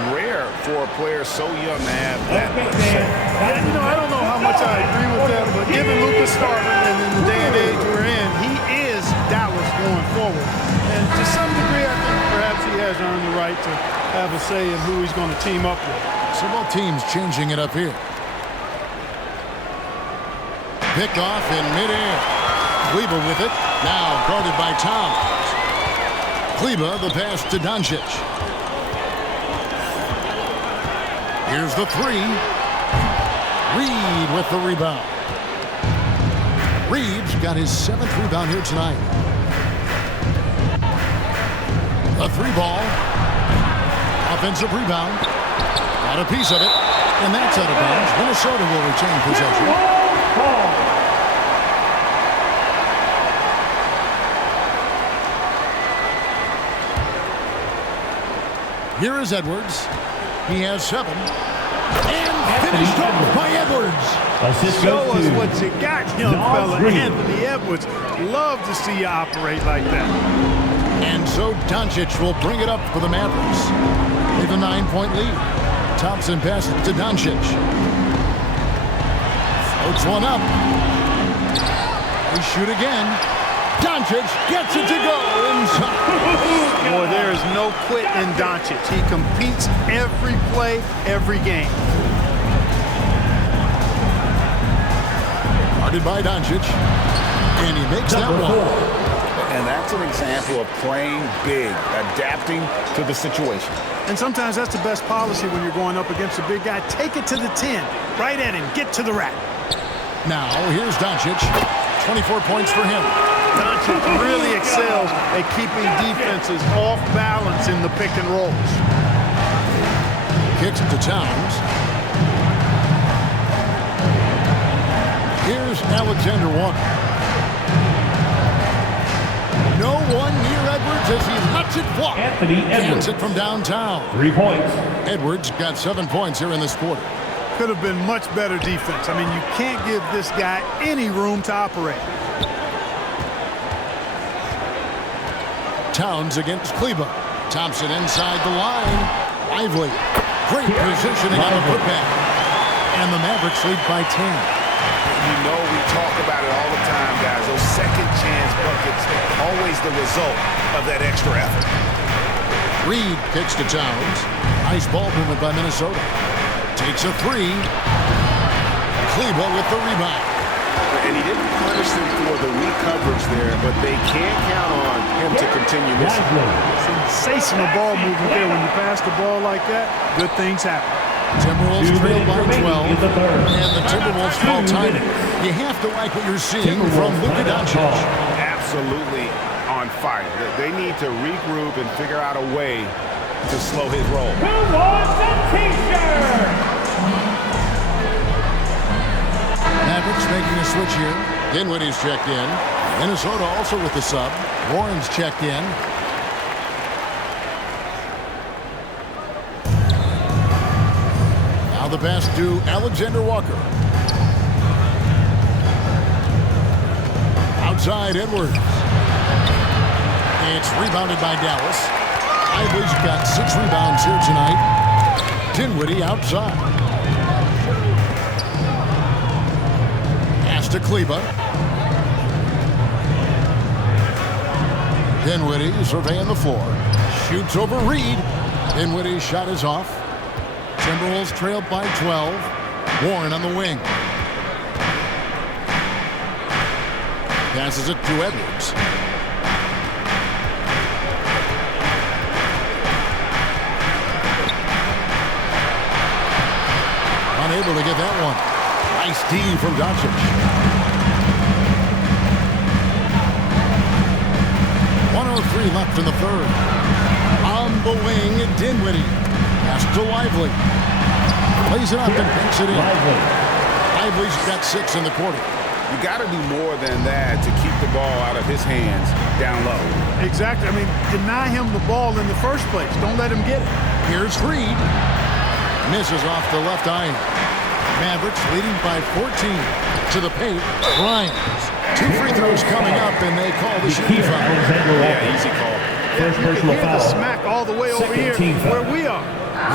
Rare for a player so young to have that. Yeah, you know, I don't know how much I agree with that, but given Luka's starter and in the day and age we're in, he is Dallas going forward. And to some degree, I think perhaps he has earned the right to have a say in who he's going to team up with. So both teams changing it up here. Picked off in midair. Kleber with it. Now guarded by Towns. Kleber, the pass to Doncic. Here's the 3. Reed with the rebound. Reed's got his 7th rebound here tonight. A 3-ball. Offensive rebound. Got a piece of it. And that's out of bounds. Minnesota will retain possession. Here is Edwards. He has 7. And finished off by Edwards. Show us what you got, young fella. Anthony Edwards. Love to see you operate like that. And so Doncic will bring it up for the Mavericks. With a 9-point lead. Thompson passes to Doncic. Floats one up. They shoot again. Doncic gets it to go inside. Boy, there is no quit in Doncic. He competes every play, every game. Guarded by Doncic. And he makes that one. And that's an example of playing big, adapting to the situation. And sometimes that's the best policy when you're going up against a big guy. Take it to the 10. Right at him. Get to the rack. Now, here's Doncic. 24 points for him. Doncic really excels at keeping defenses off balance in the pick and rolls. Kicks it to Towns. Here's Alexander Walker. No one near Edwards as he lets it fly. Anthony Edwards. Gets it from downtown. 3 points. Edwards got 7 points here in this quarter. Could have been much better defense. I mean, you can't give this guy any room to operate. Towns against Kleber. Thompson inside the line. Lively. Great positioning on the putback. And the Mavericks lead by 10. You know we talk about it all the time, guys. Those second chance buckets, always the result of that extra effort. Reed kicks to Towns. Nice ball movement by Minnesota. Takes a 3. Kleber with the rebound. And he didn't punish them for the weak coverage there, but they can't count on him to continue missing. Sensational ball movement there. When you pass the ball like that, good things happen. Timberwolves trail by 12, and the Timberwolves fall timing. You have to like what you're seeing from Luka Doncic. Absolutely on fire. They need to regroup and figure out a way to slow his roll. Who wants a t-shirt? Mavericks making a switch here. Dinwiddie's checked in. Minnesota also with the sub. Warren's checked in. Now the pass to Alexander Walker. Outside Edwards. It's rebounded by Dallas. Ively's got 6 rebounds here tonight. Dinwiddie outside. Pass to Kleba. Dinwiddie surveying the floor. Shoots over Reed. Dinwiddie's shot is off. Timberwolves trailed by 12. Warren on the wing. Passes it to Edwards. Unable to get that one. Nice D from Doncic. 1:03 left in the third. On the wing, Dinwiddie. Pass to Lively. Plays it up and banks it in. Lively's got 6 in the quarter. You got to do more than that to keep the ball out of his hands down low. Exactly. I mean, deny him the ball in the first place. Don't let him get it. Here's Reed. Misses off the left iron. Mavericks leading by 14 to the paint. Bryant. 2 free throws coming up, and they call the shooting foul. Yeah, easy call. First personal foul. The smack all the way over here where we are.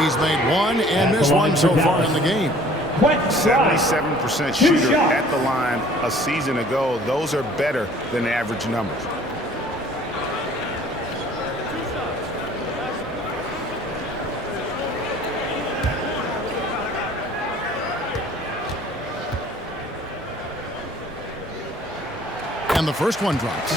He's made 1 and missed 1 so far in the game. 77% shooter at the line a season ago. Those are better than average numbers. And the first one drops.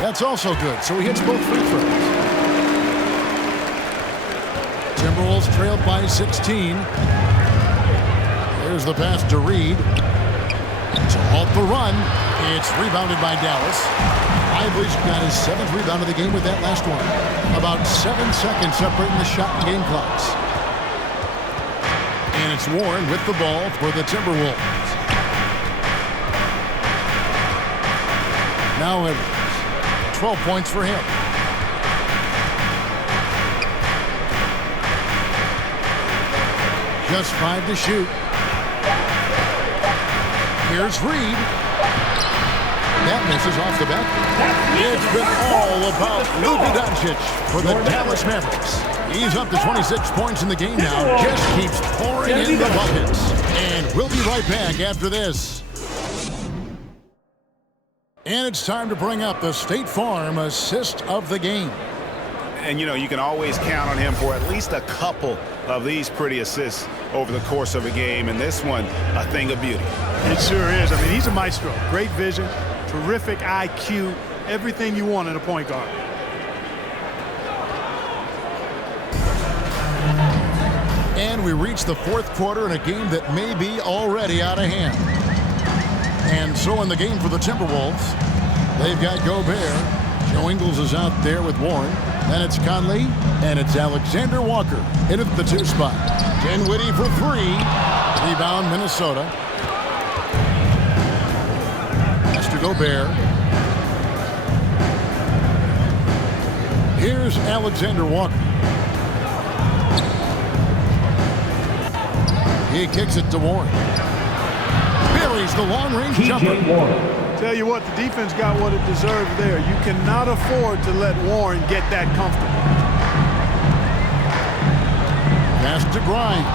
That's also good, so he hits both free throws. Timberwolves trailed by 16. There's the pass to Reed. To halt the run. It's rebounded by Dallas. Ively's got his 7th rebound of the game with that last one. About 7 seconds separating the shot and game clocks. And it's Warren with the ball for the Timberwolves. Now Edwards. 12 points for him. Just 5 to shoot. Here's Reed. That misses off the back. It's been all about Luka Doncic for the Dallas Mavericks. He's up to 26 points in the game now. Just keeps pouring in the buckets. And we'll be right back after this. And it's time to bring up the State Farm assist of the game. And, you know, you can always count on him for at least a couple of these pretty assists over the course of a game. And this one, a thing of beauty. It sure is. I mean, he's a maestro. Great vision, terrific IQ, everything you want in a point guard. And we reach the 4th quarter in a game that may be already out of hand. And so in the game for the Timberwolves, they've got Gobert. Joe Ingles is out there with Warren. Then it's Conley, and it's Alexander Walker in at the 2 spot. Dinwiddie for 3. Rebound, Minnesota. Pass to Gobert. Here's Alexander Walker. He kicks it to Warren. Buries the long-range jumper. Tell you what, the defense got what it deserved there. You cannot afford to let Warren get that comfortable. Pass to Grimes.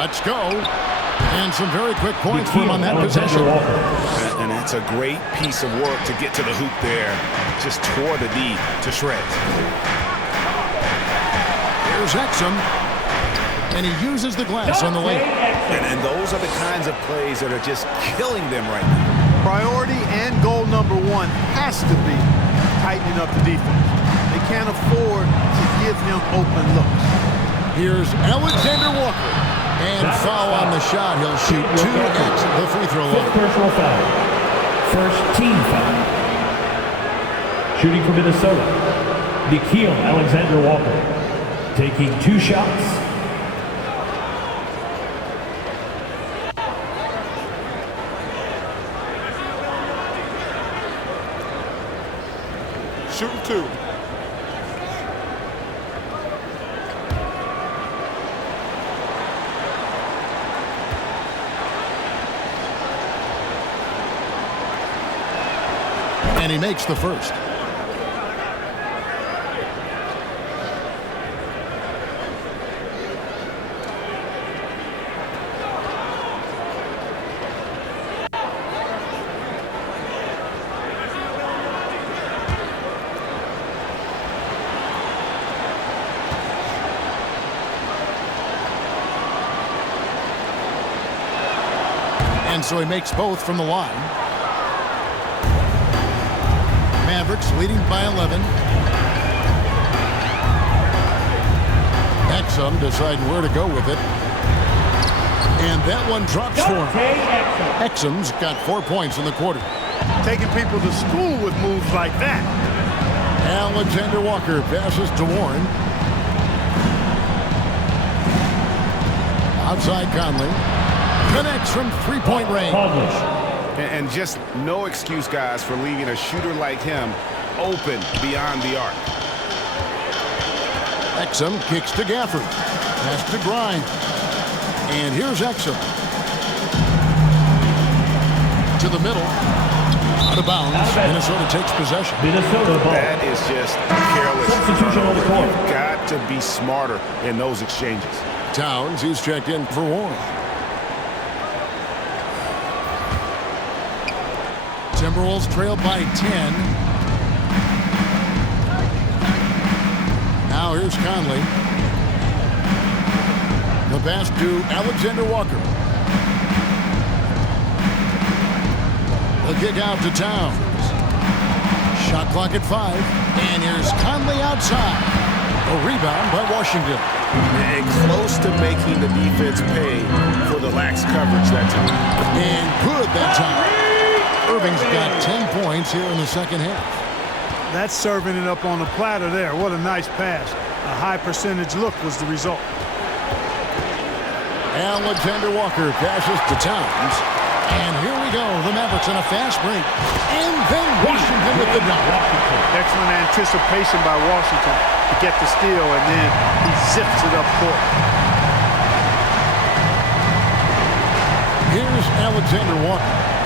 Let's go. And some very quick points for him on that possession. And that's a great piece of work to get to the hoop there. Just tore the D to shreds. Here's Exum. And he uses the glass on the lane. And those are the kinds of plays that are just killing them right now. Priority and goal number 1 has to be tightening up the defense. They can't afford to give him open looks. Here's Alexander Walker. And foul on the shot. He'll shoot 2 at the free throw line. Personal foul. First team foul. Shooting for Minnesota, Nickeil Alexander-Walker. Taking 2 shots. 2. And he makes the first. And so he makes both from the line. Mavericks leading by 11. Exum deciding where to go with it. And that one drops for him. Exum's got 4 points in the quarter. Taking people to school with moves like that. Alexander Walker passes to Warren. Outside Conley. Connects from three-point range. And just no excuse, guys, for leaving a shooter like him open beyond the arc. Exum kicks to Gafford. Pass to Grimes. And here's Exum. To the middle. Out of bounds. Minnesota takes possession. Minnesota ball. That is just careless. Substitution on the court. You've got to be smarter in those exchanges. Towns, he's checked in for Warren. Timberwolves trail by 10. Now here's Conley. The pass to Alexander Walker. The kick out to Towns. Shot clock at 5. And here's Conley outside. A rebound by Washington. And close to making the defense pay for the lax coverage that time. And good that time. Irving's got 10 points here in the second half. That's serving it up on the platter there. What a nice pass. A high percentage look was the result. Alexander Walker passes to Towns. And here we go. The Mavericks on a fast break. And then Washington with the dunk. Excellent anticipation by Washington to get the steal, and then he zips it up court. Here's Alexander Walker.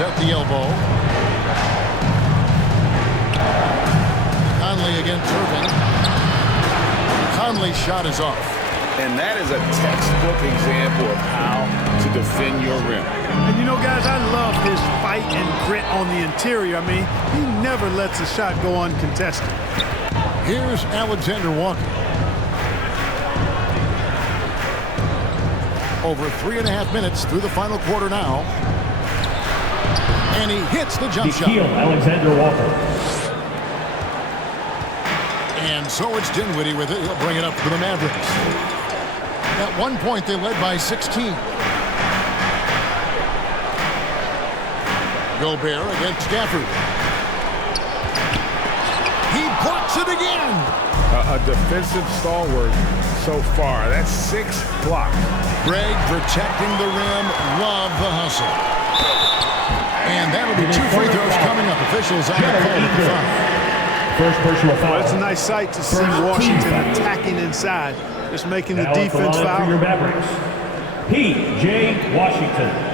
At the elbow. Conley against Irving. Conley's shot is off. And that is a textbook example of how to defend your rim. And you know, guys, I love his fight and grit on the interior. I mean, he never lets a shot go uncontested. Here's Alexander Walker. Over 3.5 minutes through the final quarter now. And he hits the jump shot. Alexander Walker. And so it's Dinwiddie with it. He'll bring it up for the Mavericks. At one point, they led by 16. Gobert against Gafford. He blocks it again. A defensive stalwart so far. That's 6 blocks. Greg protecting the rim. Love the hustle. And that'll be 2 free throws coming up. Officials on the call at the 5. First personal foul. Well, it's a nice sight to see Washington attacking inside, just making the defense foul. For your Mavericks, P.J. Washington.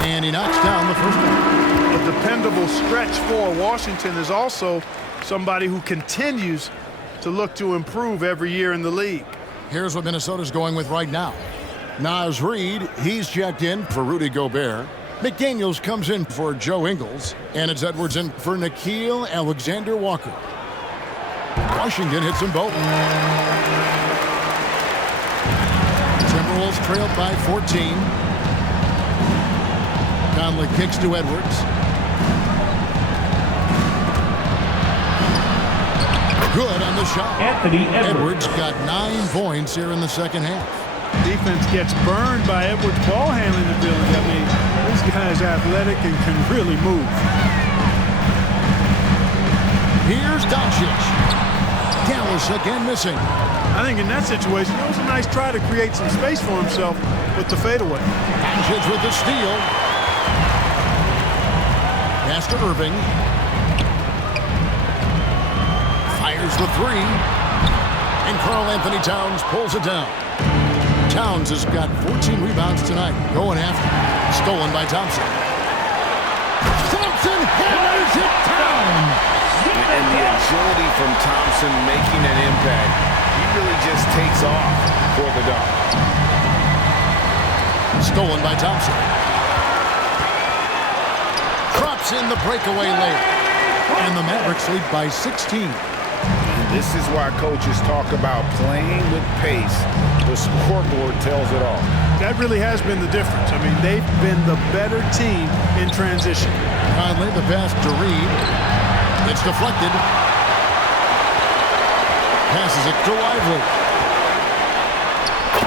And he knocks down the first one. A dependable stretch for Washington is also somebody who continues to look to improve every year in the league. Here's what Minnesota's going with right now. Naz Reid, he's checked in for Rudy Gobert. McDaniels comes in for Joe Ingles. And it's Edwards in for Nickeil Alexander Walker. Washington hits them both. Timberwolves trailed by 14. Conley kicks to Edwards. Good on the shot. Anthony Edwards got 9 points here in the second half. Defense gets burned by Edwards' ball handling ability. I mean, this guy's athletic and can really move. Here's Doncic. Dallas again missing. I think in that situation, it was a nice try to create some space for himself with the fadeaway. Doncic with the steal. Pass to Irving. Fires the three. And Karl-Anthony Towns pulls it down. Towns has got 14 rebounds tonight. Going after. Stolen by Thompson. Thompson hammers it down. And the agility from Thompson making an impact. He really just takes off for the dunk. Stolen by Thompson. Drops in the breakaway layup. And the Mavericks lead by 16. And this is why coaches talk about playing with pace. The scoreboard tells it all. That really has been the difference. I mean, they've been the better team in transition. Conley, the pass to Reed. It's deflected. Passes it to Lively.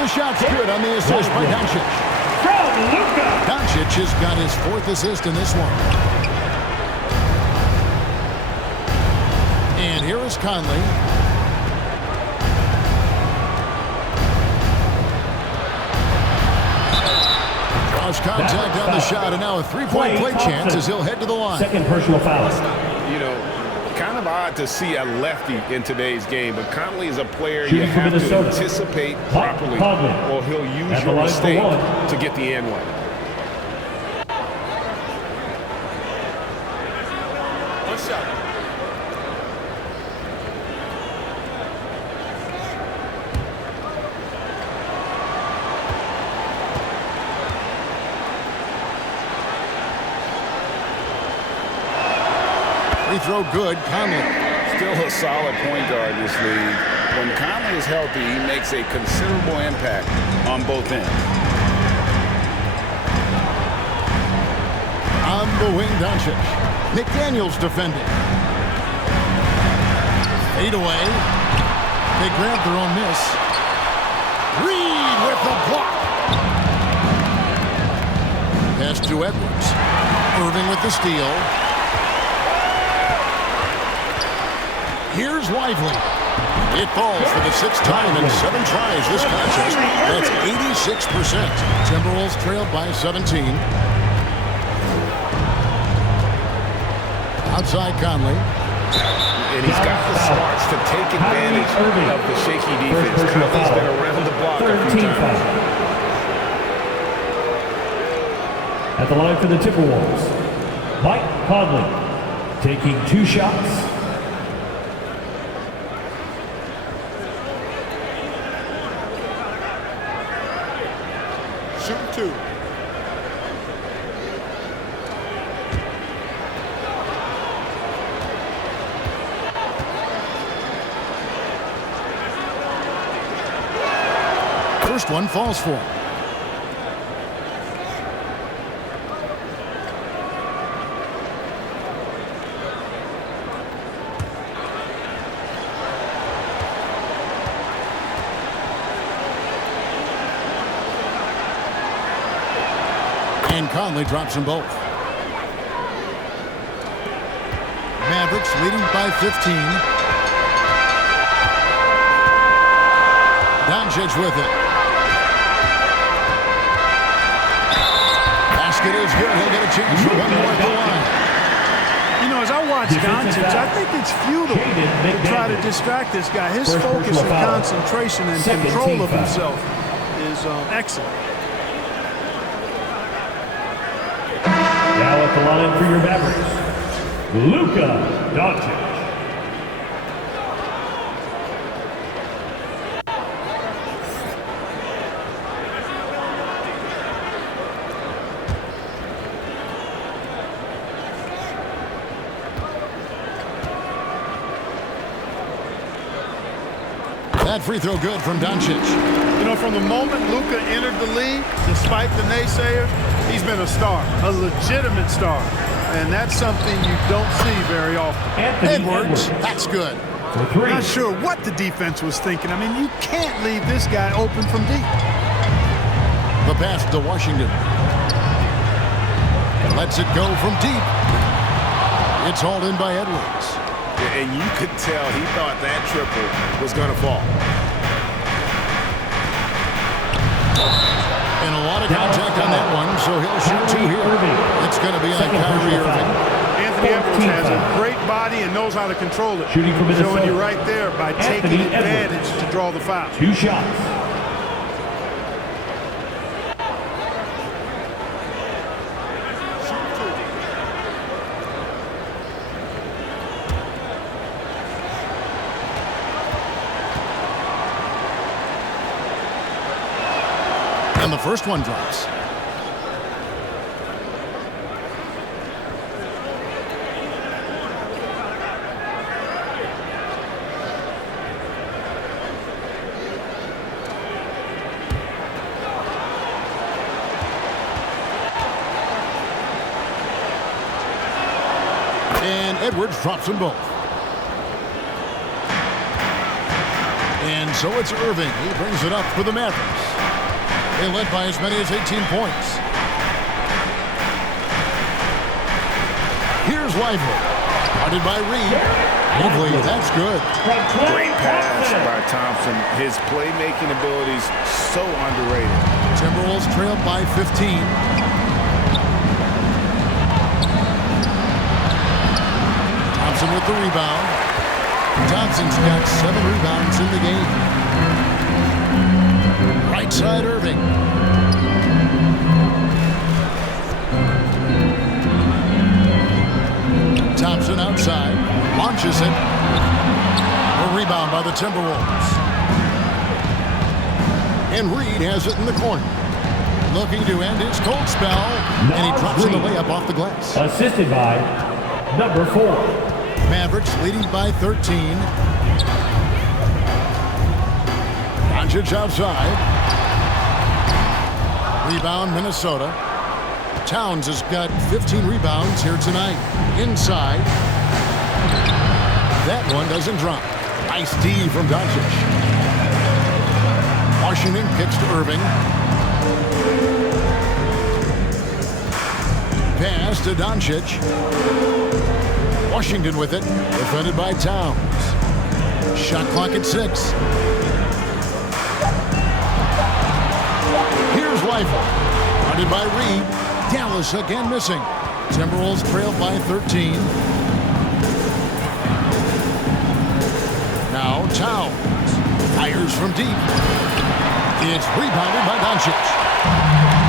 The shot's good on the assist by Doncic. Doncic has got his 4th assist in this one. And here is Conley. Draws contact on the shot, and now a three-point play chance as he'll head to the line. Second personal foul. You know, kind of odd to see a lefty in today's game, but Conley is a player you have to anticipate properly, or he'll use your mistake to get the and one. One shot. Free throw good, Conley. Still a solid point guard this league. When Conley is healthy, he makes a considerable impact on both ends. On the wing, Doncic. McDaniels defending. Fade away. They grab their own miss. Reed with the block. Pass to Edwards. Irving with the steal. Here's Lively. It falls for the 6th time in 7 tries this contest. That's 86%. Timberwolves trailed by 17. Outside Conley. And he's got the smarts to take advantage of the shaky defense. Conley's been around the block a few times. At the line for the Timberwolves, Mike Conley taking 2 shots. Shoot 2. First one falls for him. And Conley drops them both. Mavericks leading by 15. Doncic with it. Basket is good. He'll get a chance for one more at the line. You know, as I watch Doncic, I think it's futile to try to distract this guy. His focus and concentration and control of himself is excellent. Now at the line for your Mavericks, Luka Doncic. That free throw good from Doncic. You know, from the moment Luka entered the league, despite the naysayers, he's been a star, a legitimate star. And that's something you don't see very often. Edwards, that's good. Not sure what the defense was thinking. I mean, you can't leave this guy open from deep. The pass to Washington. Lets it go from deep. It's hauled in by Edwards. And you could tell he thought that triple was going to fall. And a lot of contact on that one, so he'll shoot two here. It's going to be on Kyrie Irving. Anthony Edwards has a great body and knows how to control it. Shooting from Minnesota. Showing you right there by taking advantage to draw the foul. 2 shots. And the first one drops. And Edwards drops them both. And so it's Irving. He brings it up for the Mavericks. They led by as many as 18 points. Here's Lively. Guarded by Reed. Lively, that's good. Great pass by Thompson. His playmaking abilities so underrated. Timberwolves trailed by 15. Thompson with the rebound. Thompson's got 7 rebounds in the game. Right side, Irving. Thompson outside. Launches it. A rebound by the Timberwolves. And Reed has it in the corner. Looking to end his cold spell. And he drops in the layup off the glass. Assisted by number 4. Mavericks leading by 13. Doncic outside. Rebound, Minnesota. Towns has got 15 rebounds here tonight. Inside. That one doesn't drop. Nice D from Doncic. Washington kicks to Irving. Pass to Doncic. Washington with it. Defended by Towns. Shot clock at 6. Here's Lively. Guarded by Reed. Dallas again missing. Timberwolves trail by 13. Now Towns. Fires from deep. It's rebounded by Doncic.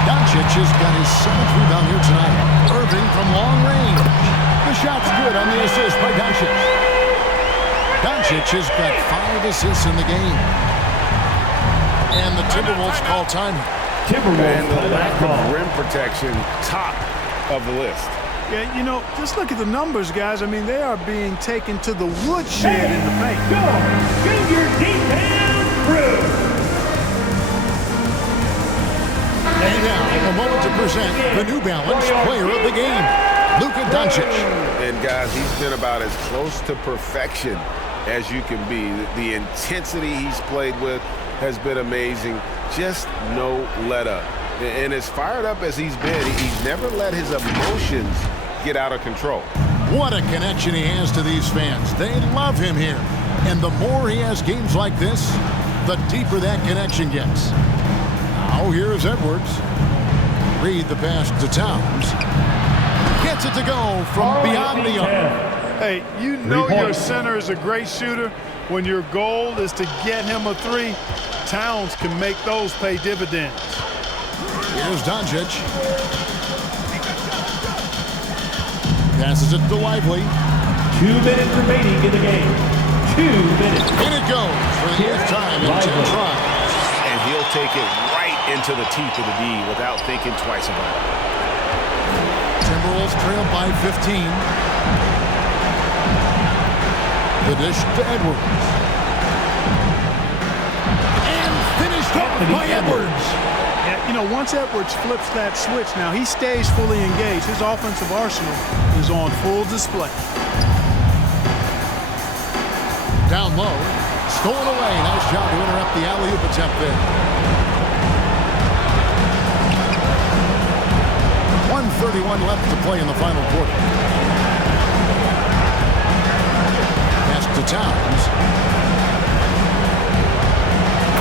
Doncic has got his 7th rebound here tonight. Irving from long range. The shot's good on the assist by Doncic. Doncic has got 5 assists in the game. And the Timberwolves call time. And the lack of rim protection, top of the list. Yeah, you know, just look at the numbers, guys. I mean, they are being taken to the woodshed in the paint. Go! Junior defense through. And now, a moment to present the New Balance Player of the Game, Luka Doncic. And guys, he's been about as close to perfection as you can be. The intensity he's played with has been amazing. Just no let up. And as fired up as he's been, he's never let his emotions get out of control. What a connection he has to these fans. They love him here. And the more he has games like this, the deeper that connection gets. Now here's Edwards. Reed the pass to Towns. Gets it to go from beyond the arc. Hey, you know your center is a great shooter. When your goal is to get him a 3, Towns can make those pay dividends. Here's Doncic. Passes it to Lively. 2 minutes remaining in the game. 2 minutes. In it goes for the 8th time in 10 tries. And he'll take it right into the teeth of the D without thinking twice about it. Timberwolves trail by 15. The dish to Edwards. And finished off by Edwards. Yeah, you know, once Edwards flips that switch, now he stays fully engaged. His offensive arsenal is on full display. Down low. Stolen away. Nice job to interrupt the alley-oop attempt there. 2:31 left to play in the final quarter. Pass to Towns.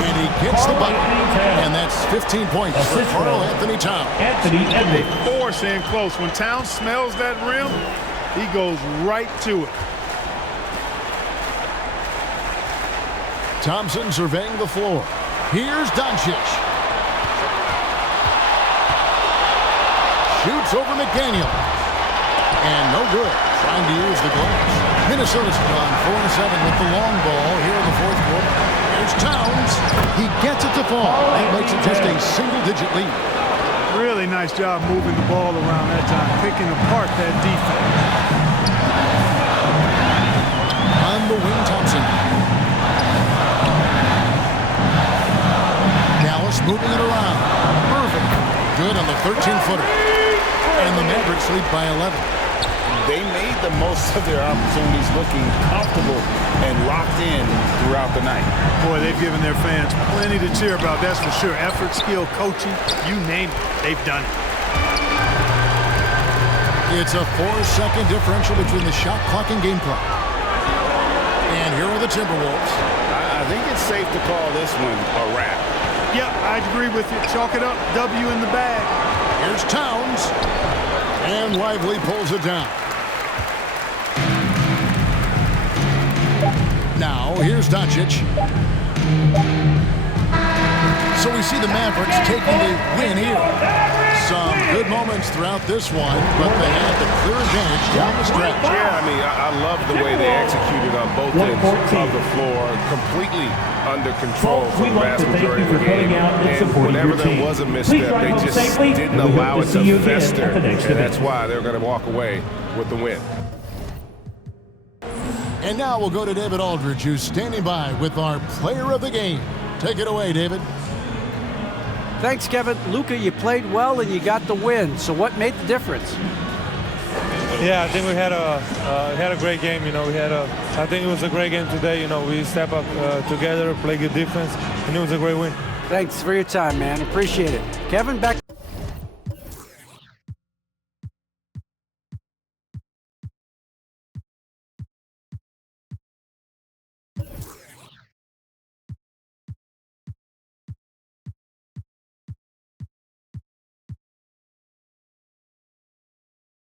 And he gets the bucket. And that's 15 points for Karl Anthony Towns. They force in close. When Towns smells that rim, he goes right to it. Thompson surveying the floor. Here's Doncic. Shoots over McDaniel. And no good. Trying to use the glass. Minnesota's gone 4-7 with the long ball here in the fourth quarter. Here's Towns. He gets it to fall. That makes it just a single-digit lead. Really nice job moving the ball around that time, picking apart that defense. On the wing, Thompson. Dallas moving it around. Perfect. Good on the 13-footer. And the Mavericks lead by 11. They made the most of their opportunities, looking comfortable and locked in throughout the night. Boy, they've given their fans plenty to cheer about, that's for sure. Effort, skill, coaching, you name it, they've done it. It's a 4-second differential between the shot clock and game clock. And here are the Timberwolves. I think it's safe to call this one a wrap. Yep, I agree with you. Chalk it up, W in the bag. Here's Towns. And Lively pulls it down. Now, here's Doncic. So we see the Mavericks taking the win here. Some good moments throughout this one, but they had the clear advantage down the stretch. Yeah, I mean, I love the way they executed on both ends of the floor. Completely under control for the vast majority of the game. And whenever there was a misstep, they just didn't allow it to fester. And that's why they're going to walk away with the win. And now we'll go to David Aldridge, who's standing by with our player of the game. Take it away, David. Thanks, Kevin. Luka, you played well and you got the win. So what made the difference? Yeah, I think we had a great game. You know, I think it was a great game today. You know, we step up together, play good defense, and it was a great win. Thanks for your time, man. Appreciate it. Kevin, back